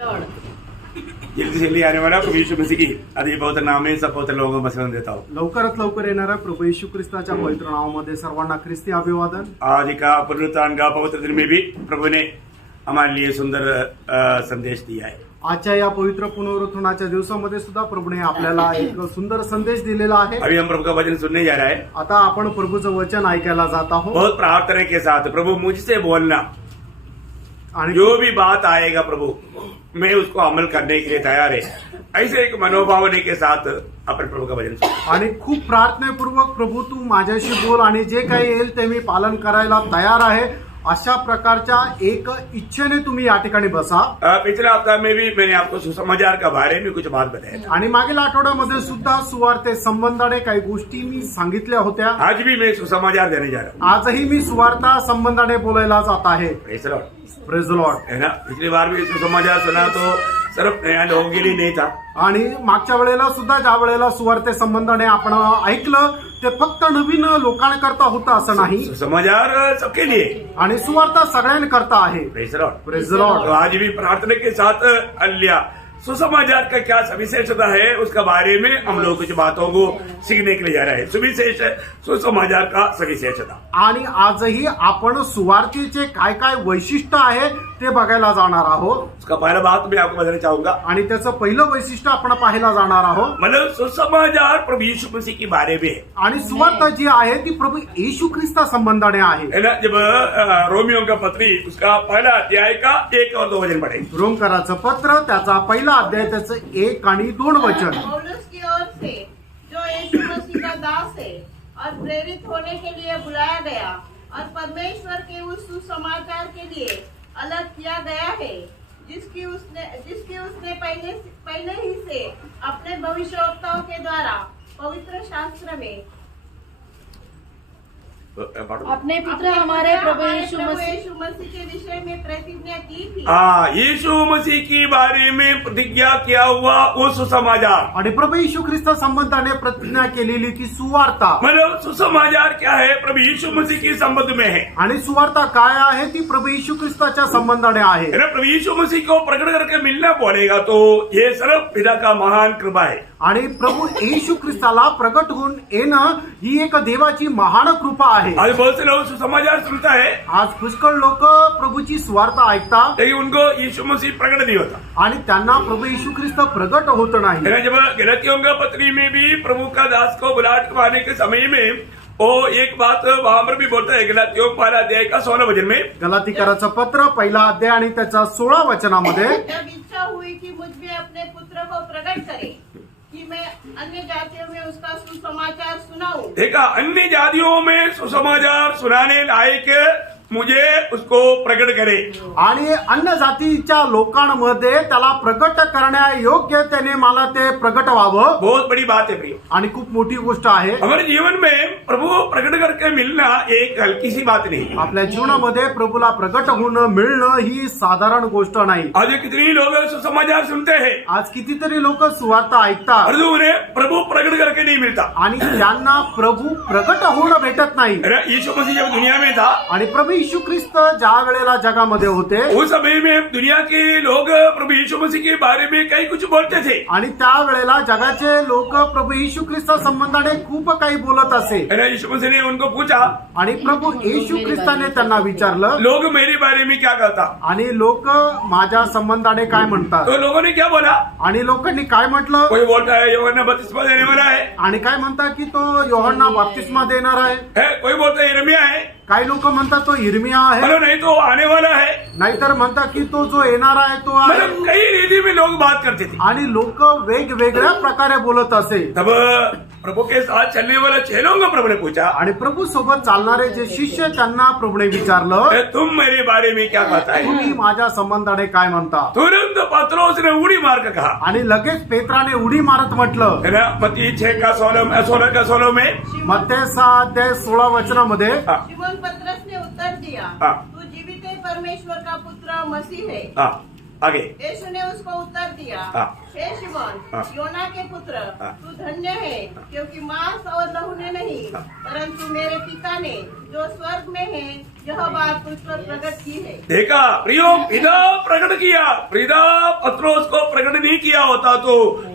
जल्दी से जल्दी आने वाला प्रभु यीशु मसीह की आदि पवित्र नाम में सब पवित्र लोगों को वचन देता हूँ। लवकरात लवकर येणाऱ्या प्रभू येशू ख्रिस्ताच्या पवित्र नावामध्ये सर्वांना ख्रिस्ती अभिवादन। आज का पुनरुत्थान का पवित्र दिन में भी प्रभु ने हमारे लिए सुंदर संदेश दिया है। आजच्या या पवित्र पुनरुत्थानाच्या दिवसामध्ये सुद्धा प्रभूने आपल्याला एक सुंदर संदेश दिलेला आहे। अभी हम प्रभु का वचन सुनने जा रहा है। आता आपण प्रभूचं वचन ऐकायला जात आहोत। बहुत प्रार्थना के साथ प्रभु मुझसे बोलना, आणि जो भी बात आएगा प्रभु मैं उसको अमल करने के लिए तैयार है, ऐसे एक मनोभावने के साथ अपन प्रभु का वचन सुनो। आणि खूप प्रार्थनेपूर्वक प्रभू तू माझ्याशी बोल आणि जे काही येईल ते मी पालन करायला तयार आहे, अशा प्रकारच्या एक इच्छेने तुम्ही या ठिकाणी बसा। पिछला हफ्ता में भी मैंने आपको सुसमाचार का बारे में कुछ बात बताया था। आणि मागील आठवड्यामध्ये सुद्धा सुवार्ते संबंधाने काही गोष्टी मी सांगितल्या होत्या। आज भी मैं सुसमाचार देने जा रहा हूँ। आजही मी सुवार्ता संबंधाने बोलायला जात आहे। Praise the lord. Praise the Lord. है ना, पिछली बार भी सुसमाचार सुना तो सिर्फ नया लोगों के लिए नहीं था। आणि मागच्या वेळेला सुद्धा ज्या वेळेला सुवार्ते संबंधाने आपण ऐकलं ते फक्त नवीन लोकांकरता होतं असं नाही, सुसमाचार सबके लिए आणि सुवार्ता सगळ्यांकरता आहे। Praise the lord. Praise the Lord. तो आज भी प्रार्थना के साथ अल्लाह सुसमाचार का क्या सविशेषता है उसका बारे में हम लोग कुछ बातों को सीखने के लिए जा रहे हैं। सुविशेष सुसमाचार का सविशेषता, आणि आजही आपण सुवार्तेचे काय काय वैशिष्ट्य आहे ते बघायला जाणार आहोत। उसका पहला बात मैं आपको बताना चाहूंगा। आणि त्याचं पहिलं वैशिष्ट्य आपण पाहायला जाणार आहोत। मतलब सुसमाचार प्रभु यीशु मसीह के बारे में है। आणि सुवार्ता जी आहे ती प्रभू येशू ख्रिस्ता संबंधाने आहे। है ना, जब रोमियो का पत्री उसका पहला अध्याय का 1 और 2 वचन पढ़ेंगे। रोमकराचं पत्र त्याचा पहिला अध्याय त्याचं 1 आणि 2 वचन। पौलुस की ओर से जो यीशु मसीह का दास है और प्रेरित होने के लिए बुलाया गया और परमेश्वर के उस सुसमाचार के लिए अलग किया गया है, जिसकी उसने पहले ही से अपने भविष्यवक्ताओं के द्वारा पवित्र शास्त्र में अपने पुत्र हमारे प्रभु यीशु मसीह के विषय में प्रतिज्ञा की थी। यीशु मसीह के बारे में प्रतिज्ञा किया हुआ वो सुसमाचार, आणि प्रभू येशू ख्रिस्ता संबंधाने प्रतिज्ञा केलेली ती सुवार्ता। मतलब सुसमाचार क्या है, प्रभु यीशु मसीह के संबंध में है। आणि सुवार्ता काय आहे ती प्रभू येशू ख्रिस्ताच्या संबंधाने आहे। है ना, प्रभु यीशु मसीह को प्रकट करके मिलना पड़ेगा तो ये सिर्फ पिता का महान कृपा है। आणि प्रभू येशू ख्रिस्ताला प्रकट होऊन येणं ही एक देवाची महान कृपा आहे। आज बहुत से लोग सुसमाचार सुनता है, आज पुष्कळ लोक प्रभूची सुवार्ता ऐकतात, लेकिन उनको यीशु मसीह प्रकट नहीं होता। आणि त्यांना प्रभू येशू ख्रिस्त प्रकट होत है नाही। ना, जब गलतियों का पत्री में भी प्रभु का दास को बुलाट पाने के समय में वो एक बात वहां पर भी बोलता है, गलातियों पहला अध्याय का 16 वचन में। गलातीकराचं पत्र पहिला अध्याय आणि त्याच्या 16 वचनामध्ये, जब इच्छा हुई कि मुझ में अपने पुत्र को प्रकट करे कि मैं अन्य जातियों में उसका सुसमाचार सुनाऊं। देखा, अन्य जातियों में सुसमाचार सुनाने लायक मुझे उसको प्रकट करे। आणि अन्य जातीच्या लोकांमध्ये त्याला प्रकट करण्या योग्य त्याने मला ते प्रकट व्हावं। बहुत बड़ी बात है प्रिय। आणि खूप मोठी गोष्ट आहे। हमारे जीवन में प्रभु प्रकट करके मिलना एक हल्की सी बात नहीं। आपल्या जीवनामध्ये प्रभूला प्रकट होणं मिळणं ही साधारण गोष्ट नाही। आज कितनी लोग सुसमाचार सुनते हैं, आज कितीतरी लोक सुवार्ता ऐकतात, और उन्हें प्रभु प्रकट करके नहीं मिलता। आणि त्यांना प्रभू प्रकट होणं भेटत नाही। अरे यीशु मसीह जब दुनिया में था, आणि प्रभू येशू ख्रिस्त ज्या वेळेला जगामध्ये होते उस समय में दुनिया के लोग प्रभू यीशु मसीह के बारे में कई कुछ बोलते थे। आणि त्या वेळेला जगाचे लोक प्रभू येशू ख्रिस्ता संबंधाने खूप काही बोलत असे। अरे यीशु मसीह ने उनको पूछा, आणि प्रभू येशू ख्रिस्ताने त्यांना विचारलं, लोग मेरे बारे में क्या कहता? आणि लोक माझ्या संबंधाने काय म्हणतात? तो लोगों ने क्या बोला? आणि लोकांनी काय म्हटलं? कोई बोलता है यूहन्ना बपतिस्मा देने वाला है, आणि काय म्हणतात की तो योहन्ना बपतिस्मा देणार आहे। कोई बोलता है यिर्मयाह है, काही लोक म्हणतात तो यिर्मयाह आहे, मतलब नहीं तो आने वाला है। नाहीतर म्हणतात की तो जो येणार आहे तो आहे। मतलब कई रीति में लोग बात करते थे। आणि लोक वेगवेगळ्या प्रकारे बोलत असे। तब प्रभु के साथ चलने वाला चेलों को प्रभु ने पूछा, आणि प्रभू सोबत चालणारे जे शिष्य त्यांना प्रभूने विचारलं, तुम मेरे बारे में क्या कहता है? तुम्ही माझ्या संबंधाने काय म्हणता? तुरंत पत्रोस ने उड़ी मार कर कहा। आणि लगेच पेत्राने उडी मारत म्हटलं, है ना, मत्ती 6 का 16 में मत्ते 6 अध्याय 16 वचनामध्ये, शिमोन पतरस ने उत्तर दिया, हाँ। तू जीवित परमेश्वर का पुत्र मसीह है। हाँ, आगे यीशु ने उसको उत्तर दिया, हाँ। हे शिमोन, हाँ। योना के पुत्र, हाँ। तू धन्य है, क्योंकि मांस और लहू ने नहीं, हाँ। परंतु मेरे पिता ने जो स्वर्ग में है यह बात तुझ पर प्रकट की है। देखा प्रियो, पिता प्रकट किया। पिता पत्रोस को प्रकट नहीं किया होता तो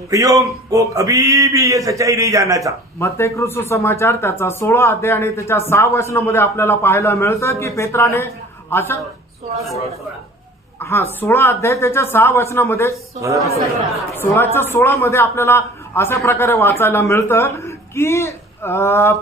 प्रियो को कभी भी ये सच्चाई नहीं जानना चाह। मत्तेकृत सुसमाचार त्याचा 16 अध्याय आणि त्याच्या 6 वचनामध्ये आपल्याला पाहायला मिळतं की पेत्राने अशा 16 अध्याय त्याच्या 6 वचनामध्ये 16च्या 16 मध्ये आपल्याला अशा प्रकारे वाचायला मिळतं की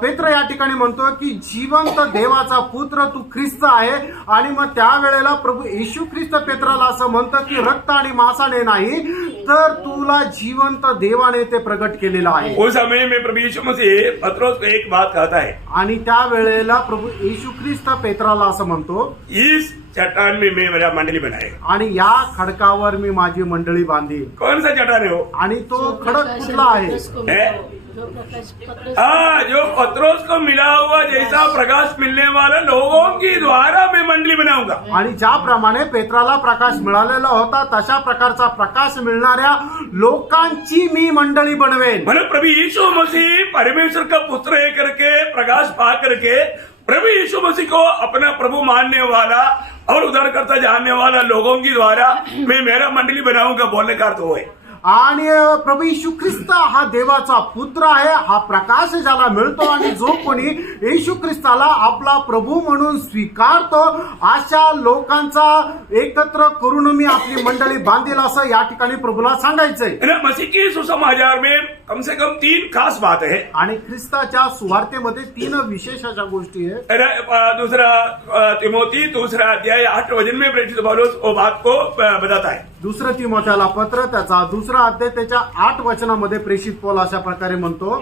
पेत्र या ठिकाणी म्हणतो की जिवंत देवाचा पुत्र तू ख्रिस्त आहे आणि मग त्यावेळेला प्रभू येशू ख्रिस्त पेत्राला असं म्हणतं की रक्त आणि मांसाने नाही तर तुला जिवंत देवाने ते प्रगट केलेलं आहे. उस समय में प्रभु यीशु मसीह पत्रोस को एक बात कहता है, आणि त्यावेळेला प्रभू येशू ख्रिस्त पेत्राला असं म्हणतो इस चट्टान में मैं मेरा मंडली बनाए. आणि या खडकावर मी माझी मंडळी बांधीन. कौन सा चट्टान है वो? आणि तो खडक कुठला आहे? जो पत्रोस को मिला हुआ जैसा प्रकाश मिलने वाला लोगों की द्वारा मैं मंडली बनाऊंगा. आणि ज्याप्रमाणे पेत्राला प्रकाश मिळालेला होता तशा प्रकारचा प्रकाश मिळणाऱ्या लोकांची मी मंडळी बनवेन. मतलब प्रभु यीशु मसीह परमेश्वर का पुत्र है करके प्रकाश पा करके प्रभु यीशु मसीह को अपना प्रभु मानने वाला और उद्धारकर्ता जानने वाला लोगों की द्वारा मैं मेरा मंडली बनाऊंगा बोलने का अर्थ वो है. आणि प्रभू येशू ख्रिस्त हा देवाचा पुत्र आहे. हा प्रकाश ज्याला मिळतो आणि जो कोणी येशू ख्रिस्ताला आपला प्रभू म्हणून स्वीकारतो अशा लोकांचा एकत्र करून मी आपली मंडळी बांधील असं या ठिकाणी प्रभूला सांगायचंय. मसीह की सुसमाचार में कम से कम 3 खास बात है. आणि ख्रिस्ताच्या सुवार्तेमध्ये 3 विशेष अशा गोष्टी आहेत. दूसरा तिमोथी दूसरा अध्याय 8 वचन में प्रेरित पौलुस वो बात को बताता है. दुसरं तिमोथेला पत्र त्याचा 2रा अध्याय त्याच्या 8 वचनामध्ये प्रेषित पौल अशा प्रकारे म्हणतो,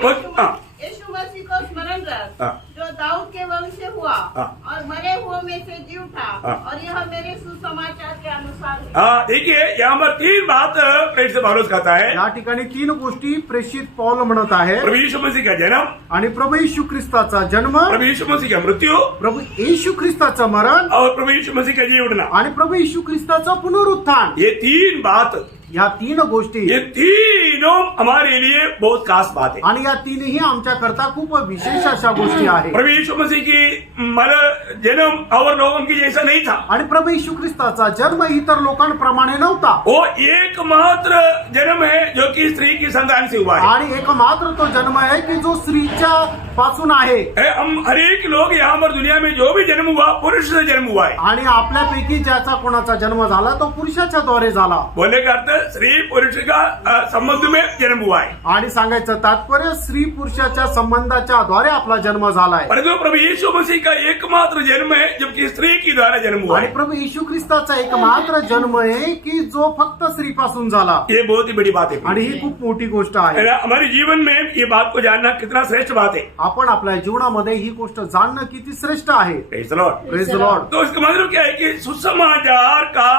यीशु मसीह को स्मरण रख, हाँ। जो दाऊद के वंश से हुआ हाँ। और मरे हुए में से जी उठा, हाँ। और यह मेरे सुसमाचार के अनुसार है. हाँ देखिए यहाँ पर 3 बात प्रेरित पौलुस कहता है. या ठिकाणी 3 गोष्टी प्रेषित पौल म्हणत आहे. प्रभु यीशु मसीह का जन्म, आणि प्रभू येशू ख्रिस्ताचा जन्म, प्रभु यीशु मसीह का मृत्यु प्रभू येशू ख्रिस्ताचं मरण और प्रभु यीशु मसीह का जी उठना. आणि प्रभू येशू ख्रिस्ताचं पुनरुत्थान. ये 3 बात, या 3 गोष्टी ये तीनों हमारे लिए बहुत खास बात है. आणि या 3ही आमच्या करता खूप विशेष अशा गोष्टी आहेत. प्रभु यीशु मसीह की जन्म और लोगों की जैसा नहीं था. आणि प्रभू येशू ख्रिस्ताचा जन्म इतर लोकांप्रमाणे नव्हता. वो एकमात्र जन्म है जो कि स्त्री की संतान से हुआ है. आणि एकमात्र तो जन्म आहे की जो स्त्रीच्या पासून आहे. हम हर एक लोग यहाँ पर दुनिया में जो भी जन्म हुआ पुरुष से जन्म हुआ है. आणि आपल्यापैकी ज्याचा कोणाचा जन्म झाला तो पुरुषाच्या द्वारे झाला. बोलने का अर्थ स्त्री पुरुष का संबंध में जन्म हुआ है. आणि सांगायचं तात्पर्य स्त्री पुरुषाच्या संबंधाच्या द्वारे आपला जन्म झालाय. परंतु प्रभु यीशु मसीह का एकमात्र जन्म है जबकि स्त्री की द्वारा जन्म हुआ आणि है. प्रभू येशू ख्रिस्ताचा एकमात्र जन्म आहे की जो फक्त स्त्रीपासून झाला. ये बहुत ही बड़ी बात है. आणि ही खूप मोठी गोष्ट आहे. हमारे जीवन में ये बात को जानना कितना श्रेष्ठ बात है. आपण आपल्या जीवनामध्ये ही गोष्ट जाणणं किती श्रेष्ठ आहे. Praise the Lord. Praise the Lord. तो इसका मतलब क्या है कि सुसमाचार का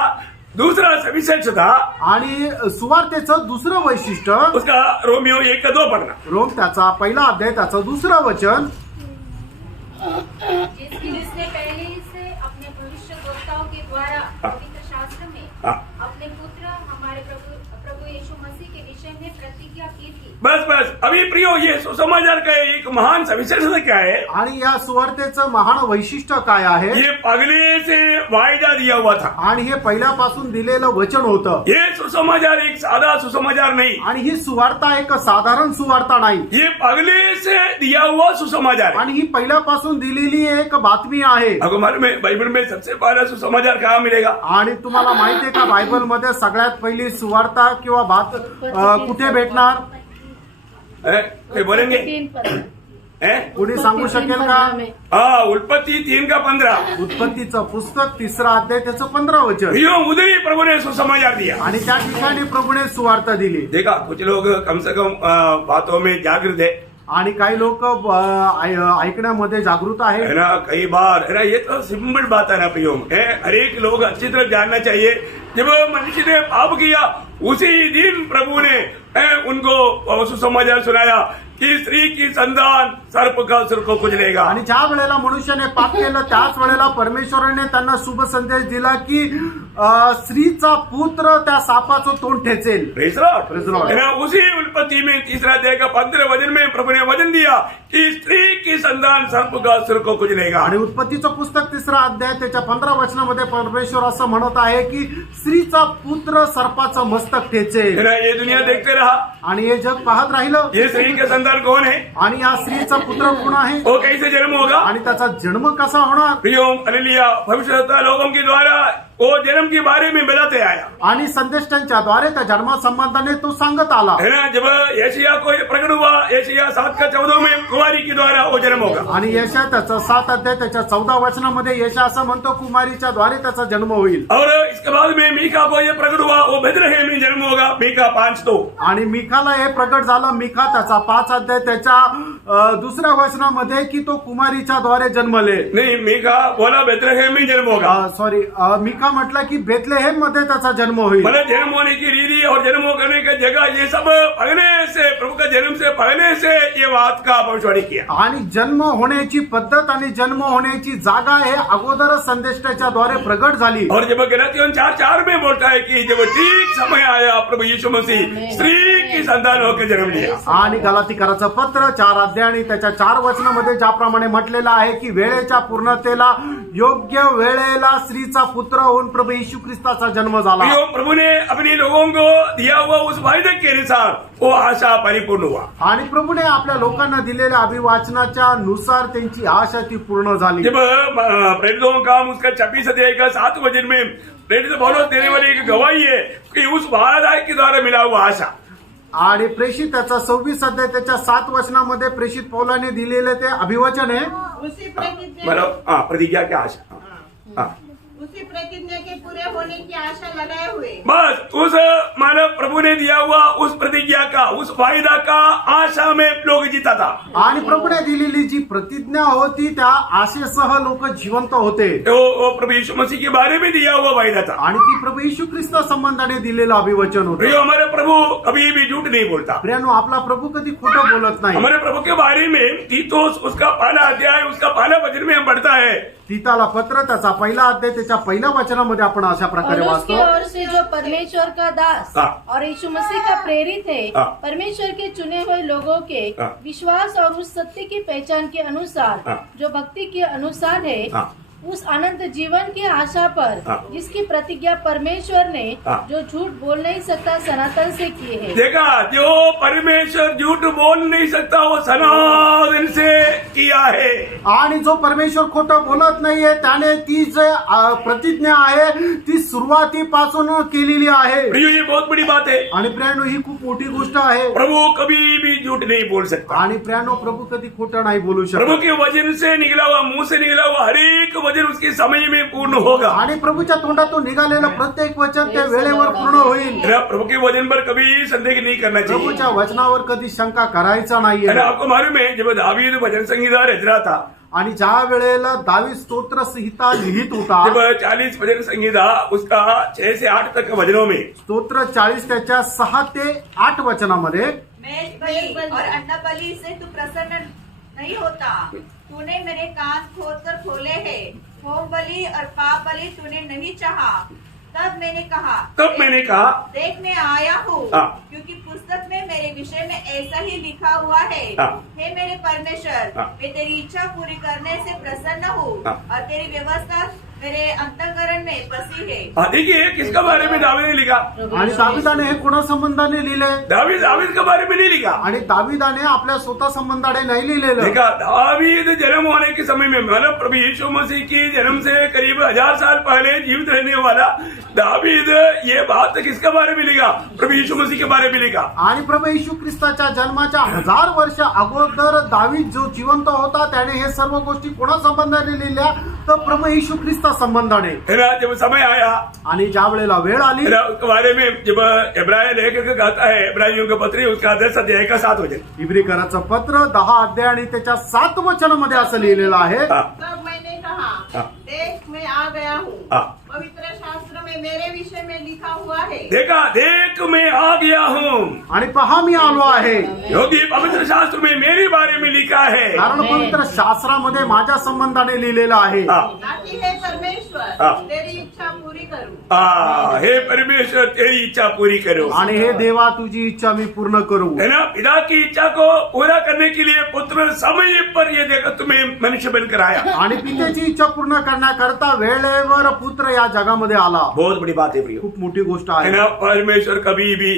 दूसरा सविशेष था आणि सुवार्तेचं दुसरं वैशिष्ट्य उसका रोमियो 1:2 पढ़ना. रोम त्याचा 1 अध्याय त्याचं 2रं वचन, जिसने पहले से अपने भविष्यद्वक्ताओं के द्वारा पवित्र शास्त्र में हाँ। अपने पुत्र हमारे प्रभु यीशु मसीह के विषय में प्रतिज्ञा की थी. बस अभी प्रियो ये सुसमाचार का एक महान सविशेषता क्या है. आणि या सुवार्तेचं महान वैशिष्ट्य काय आहे. ये पगले से वायदा दिया हुआ था. आणि हे पहिल्यापासून दिलेलं वचन होतं. ये सुसमाचार एक सादा सुसमाचार नहीं. आणि ही सुवार्ता एक साधारण सुवार्ता नाही. ये पगले से दिया हुआ सुसमाचार है. आणि ही पहिल्यापासून दिलेली एक बातमी आहे. आपको मालूम है बाइबल में सबसे पहला सुसमाचार कहाँ मिलेगा. आणि तुम्हाला माहितीये का बायबलमध्ये सगळ्यात पहिली सुवार्ता किंवा बात कुठे भेटणार. कोई बोलेंगे 3:15. कोणी सांगू शकेल का. हाँ उत्पत्ति 3:15. उत्पत्तीचं पुस्तक 3रा अध्याय त्याचं 15 वचन. यो उधर प्रभु ने सुसमाचार दिया. आणि त्या ठिकाणी प्रभूने सुवार्ता दिली. देखा कुछ लोग कम से कम बातों में जागृत है. आणि काही लोक ऐकण्यामध्ये जागृत आहे. है ना. कई बार है ना ये तो सिंपल बात है ना प्रियो. हर एक लोग अच्छी तरह जानना चाहिए जब मनुष्य ने पाप किया उसी दिन प्रभु ने उनको सुसमाचार सुनाया कि स्त्री की संतान सर्प का सिर को कुचलेगा। आणि ज्या वेळेला मनुष्याने पाप केलं त्याच वेळेला परमेश्वराने त्यांना शुभ संदेश दिला की स्त्रीचा पुत्र त्या सापाचं तोंड ठेचेल. Praise the Lord. Praise the Lord. है ना? उसी उत्पत्ति में 3 अध्याय का 15 वचन में प्रभु ने वचन दिया कि स्त्री की संतान सर्प का सिर को कुचलेगा। आणि उत्पत्तीचं पुस्तक 3 अध्याय त्याच्या 15 वचनामध्ये परमेश्वर असं म्हणत आहे की स्त्रीचा पुत्र सर्पाचं मस्तक ठेचेल. है ना? ये दुनिया देखते रहा, आणि हे जग पाहत राहिलं. ये स्त्री के संतान कौन है, आणि या स्त्रीचा पुत्र कोण आहे वो कैसे जन्म होगा। आणि त्याचा जन्म कसा होणार. प्रियो हालेलुया, भविष्यवक्ता लोगों के द्वारा वो जन्म के बारे में बताते आया, आणि संदेष्टांच्या द्वारे त्या जन्मासंबंधाने तो सांगत आला. है ना? जब यशायाह को ये प्रकट हुआ, यशायाह 7:14 में कुमारी के द्वारा वो जन्म होगा। आणि यशा त्याचा 7 अध्याय त्याच्या 14 वचनामध्ये यशा असं म्हणतो कुमारीच्या द्वारे त्याचा जन्म होईल. और इसके बाद में मीका को ये प्रकट हुआ, वो बेथलेहम में जन्म होगा। मीका 5:2। आणि मिखाला हे प्रकट झालं. मिखा त्याचा 5 अध्याय त्याच्या 2 वचनामध्ये की तो कुमारीच्या द्वारे जन्मले. नहीं, मीका बोला बेथलेहम में जन्म होगा। सॉरी, मिखा म्हटलं की बेथलेहेम मध्ये त्याचा जन्म होईल. मतलब जन्म होने की रीति और जन्म करने का जगह, ये सब पढ़ने से, प्रभु का जन्म से पढ़ने से ये बात का भविष्यवाणी किया। आणि जन्म होण्याची पद्धत आणि जन्म होण्याची जागा हे अगोदरच संदेष्टाच्या द्वारे प्रगट झाली. और जब गलातियों 4:4 में बोलता है कि जब ठीक समय आया प्रभु यीशु मसीह स्त्री की संतान होकर जन्म लिया। आणि गलातीकराचं पत्र 4 अध्याय आणि त्याच्या 4 वचनामध्ये ज्याप्रमाणे म्हटलेलं आहे की वेळेच्या पूर्णतेला योग्य वेळेला स्त्रीचा पुत्र होऊन प्रभू येशू ख्रिस्ताचा जन्म झाला. प्रियो, प्रभु ने अपने लोगों को दिया हुआ उस वायदे के अनुसार वो आशा परिपूर्ण हुआ। आणि प्रभूने आपल्या लोकांना दिलेल्या अभिवाचनाच्या नुसार त्यांची आशा ती पूर्ण झाली. जब प्रेरितों का उसका 26 अध्याय का 7 वचन में प्रेरित पौलुस देने वाली एक गवाही है कि उस महाराज के द्वारा मिला हुआ आशा। आणि प्रेषित त्याचा 26 अध्याय त्याच्या 7 वचनामध्ये प्रेषित पौलाने दिलेले ते अभिवचन आहे. उसी प्रतिज्ञा मतलब प्रतिज्ञा की आशा। हाँ। उसी प्रतिज्ञा के पूरे होने की आशा लगाए हुए बस उस मानव प्रभु ने दिया हुआ उस प्रतिज्ञा का, उस वायदा का आशा में लोग जीता था। आणि प्रभूने दिलेली जी प्रतिज्ञा होती त्या आशेसह लोक जिवंत होते. वो प्रभु यीशु मसीह के बारे में दिया हुआ वायदा था। आणि ती प्रभू येशू ख्रिस्ता संबंधाने दिलेलं अभिवचन होतं. प्रियो, हमारे प्रभु कभी भी झूठ नहीं बोलता। प्रियानो, आपला प्रभू कधी खोटं बोलत नाही. हमारे प्रभु के बारे में तीतुस उसका पहला अध्याय उसका पहला वचन में हम पढ़ता है, तीताला पत्र त्याचा 1 अध्याय त्याच्या 1 वचनामध्ये आपण अशा और प्रकारे उसकी वाचतो. ओर से जो परमेश्वर का दास हाँ। और यीशु मसीह का प्रेरित है, हाँ। परमेश्वर के चुने हुए लोगों के हाँ। विश्वास और उस सत्य की पहचान के अनुसार, हाँ। जो भक्ति के अनुसार है, हाँ। उस अनंत जीवन की आशा पर, हाँ। जिसकी प्रतिज्ञा परमेश्वर ने, हाँ। जो झूठ बोल नहीं सकता, सनातन से किए है. देखा, जो परमेश्वर झूठ बोल नहीं सकता वो सनातन से किया है। आणि जो परमेश्वर खोटं बोलत नाहीये त्याने ती जे प्रतिज्ञा आहे ती सुरुवातीपासून केलेली आहे. प्रियो, ये बहुत बड़ी बात है। आणि प्रियानो, ही खूप मोठी गोष्ट आहे. प्रभु कभी भी झूठ नहीं बोल सकता। आणि प्रियानो, प्रभू कधी खोटं नाही बोलू प्रभु शकत. के वचन से निकला हुआ, मुंह से निकला हुआ हर एक वचन उसके समय में पूर्ण होगा। आणि प्रभूच्या तोंडातून निघालेलं प्रत्येक वचन त्या वेळेवर पूर्ण होईल. है ना? प्रभु के वचन पर कभी संदेह नहीं करना चाहिए। प्रभूच्या वचनावर कधी शंका करायचा है नाहीये. ना? आपको मालूम है, जब दावीद भजन संगीता रच रहा था, आणि ज्या वेळेला दावीद स्तोत्र संहिता लिहित होता, जब 40 भजन संगीता उसका 6 से 8 तक वचनों में, स्तोत्र 40 त्याच्या 6 ते 8 वचनामध्ये, मेज बलि और अन्न बलि से तू प्रसन्न नहीं होता। तूने मेरे कान खोदकर खोले हैं। होम बलि और पाप बलि तूने नहीं चाहा। तब मैंने कहा देख मैं आया हूँ, हाँ। क्योंकि पुस्तक में मेरे विषय में ऐसा ही लिखा हुआ है। हाँ। हे मेरे परमेश्वर, हाँ। मैं तेरी इच्छा पूरी करने से प्रसन्न हूँ, हाँ। और तेरी व्यवस्था मेरे अंतःकरण में बसी है। देखिए किसका बारे में दावीद ने लिखा। आणि दाविदाने हे कोणा संबंधाने लिहिले. दावीद के बारे में नहीं लिखा। आणि दाविदाने आपल्या स्वतः संबंधाने नाही लिहिलेलं. देखा, दावीद जन्म होने के समय में, मतलब प्रभु यीशु मसीह की जन्म से करीब 1000 साल पहले जीवित रहने वाला दावीद ये बात किसके बारे में लिखा? प्रभु यीशु मसीह के बारे में लिखा। आणि प्रभू येशू ख्रिस्ताच्या जन्माच्या 1000 वर्ष अगोदर दावीद जो जिवंत होता त्याने हे सर्व गोष्टी कोणा संबंधाने लिहिल्या? तर प्रभू येशू ख्रिस्ता संबंधाने. है ना? जब समय आया, आणि ज्या वेळेला वेळ आली, है ना, उसके बारे में जब इब्राहिम लेखक कहता है, इब्राहिमियों के पत्री उसका 10 अध्याय का 7 वचन, इब्री कराचं पत्र 10 अध्याय आणि त्याच्या 7 वचनामध्ये असं लिहिलेलं आहे. हाँ। तब मैंने कहा, हाँ। देख मैं आ गया हूँ। हाँ। पवित्र शास्त्र में मेरे विषय में लिखा हुआ है, देखा, देख मैं आ गया हूँ, आणि पहा मी आलो आहे, क्योंकि पवित्र शास्त्र में मेरे बारे में लिखा है। कारण पवित्र शास्त्रामध्ये माझ्या संबंधाने लिहिलेलं आहे. हाँ। ताकि हे परमेश्वर हाँ। तेरी इच्छा पूरी करूं। हे परमेश्वर तेरी इच्छा पूरी करो। आणि हे देवा तुझी इच्छा मी पूर्ण करू. है ना, पिता की इच्छा को पूरा करने के लिए पुत्र समय पर ये देखो तुम्हें मनुष्य बनकर आया। आणि पित्याची इच्छा पूर्ण करण्याकरता वेळेवर पुत्र या जगामध्ये आला. बहुत बड़ी बात है प्रियो, खूप मोठी गोष्ट है आहे. ना। परमेश्वर कभी भी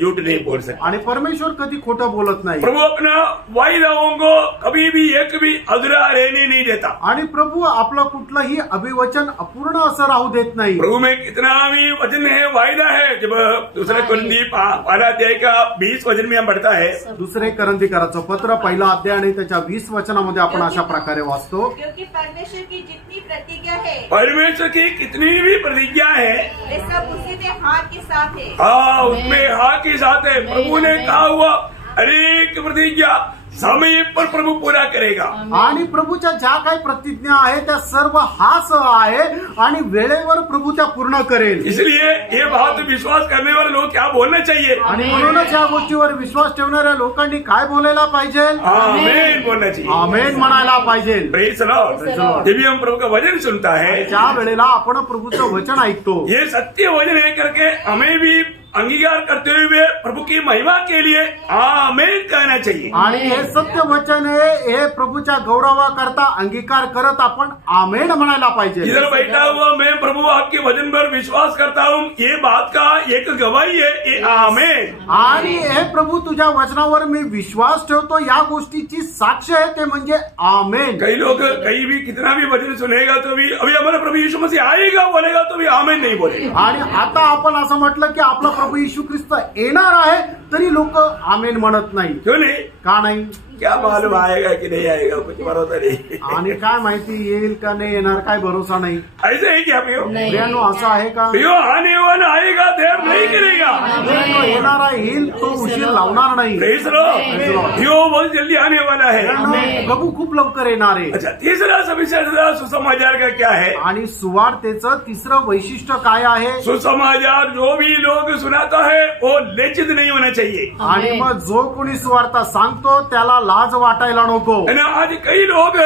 झूठ नहीं बोल सकता। आणि परमेश्वर कधी खोटं बोलत नाही. प्रभु अपना वायदाओं को कभी भी एक भी अधूरा रहने नहीं देता। आणि प्रभू आपलं कुठलंही अभिवचन अपूर्ण असं राहू देत नाही. प्रभु में कितना भी वचन है, वायदा है। जब दूसरे कुरिन्थी पहला अध्याय का 20 वचन में हम पढ़ता है, दुसरे करंथीकराचं पत्र पहिला अध्याय आणि त्याच्या 20 वचनामध्ये आपण अशा प्रकारे वाचतो. क्योंकि परमेश्वर की जितनी प्रतिज्ञा है परमेश्वर की कितनी भी प्रतिज्ञा है, वे सब उसी में हाँ के साथ है। हाँ, उसमें हाँ के साथ है। प्रभु ने कहा हुआ अनेक प्रतिज्ञा समय पर प्रभु पूरा करेगा। आणि प्रभूच्या ज्या काही प्रतिज्ञा आहे त्या सर्व हाच आहे आणि वेळेवर प्रभू त्या पूर्ण करेल. इसलिए ये बात विश्वास करने वाले लोग क्या बोलना चाहिए? आणि म्हणूनच या गोष्टीवर विश्वास ठेवणाऱ्या लोकांनी काय बोलायला पाहिजे? आमेन बोलना चाहिए। आमेन म्हणायला पाहिजे. Praise the Lord. Praise the Lord। जब भी हम प्रभु का वचन सुनता है, ज्या वेळेला आपण प्रभूचं वचन ऐकतो, ये सत्य वचन है करके हमें भी अंगीकार करते हुए प्रभु की महिमा के लिए आमेन कहना चाहिए। आणि हे सत्य वचन आहे, हे प्रभूच्या गौरवाकरता अंगीकार करत आपण आमेन म्हणायला पाहिजे. इधर बैठा हुआ मैं प्रभु आपके वचन पर विश्वास करता हूँ, ये बात का एक गवाही है, ये आमेन। आणि हे प्रभू तुझ्या वचनावर मी विश्वास ठेवतो या गोष्टीची साक्ष आहे, ते म्हणजे आमेन. कई लोग कहीं भी कितना भी वचन सुनेगा तो भी अभी हमारा प्रभु यीशु मसीह आएगा बोलेगा तो भी आमेन नहीं बोलेगा। आणि आता आपण असं म्हटलं की आपला प्रभू येशू ख्रिस्त येणार आहे तरी लोक आमेन म्हणत नाही. क्यों नहीं? का नाही? क्या मालूम आएगा कि नहीं आएगा, कुछ भरोसा नहीं। आणि काय माहिती येईल का नाही येणार, काय भरोसा नाही. ऐसे ही क्या प्रियो? नहीं। प्रियानो असं आहे का? प्रियो, आने वाला आएगा, देर नहीं करेगा। प्रियानो येणारा येईल, तो उशीर लावणार नाही. Praise the Lord. प्रियो, बहुत जल्दी आने वाला है। प्रियानो, प्रभू खूप लवकर येणार आहे. अच्छा, तीसरा सुसमाचार सुसमाचार का क्या है? आणि सुवार्तेचं तिसरं वैशिष्ट्य काय आहे? सुसमाचार जो भी लोग सुनाता है वो लज्जित नहीं होना चाहिए। आणि मग जो कोणी सुवार्ता सांगतो त्याला लाज वाटायला नको. है ना, आज कई लोग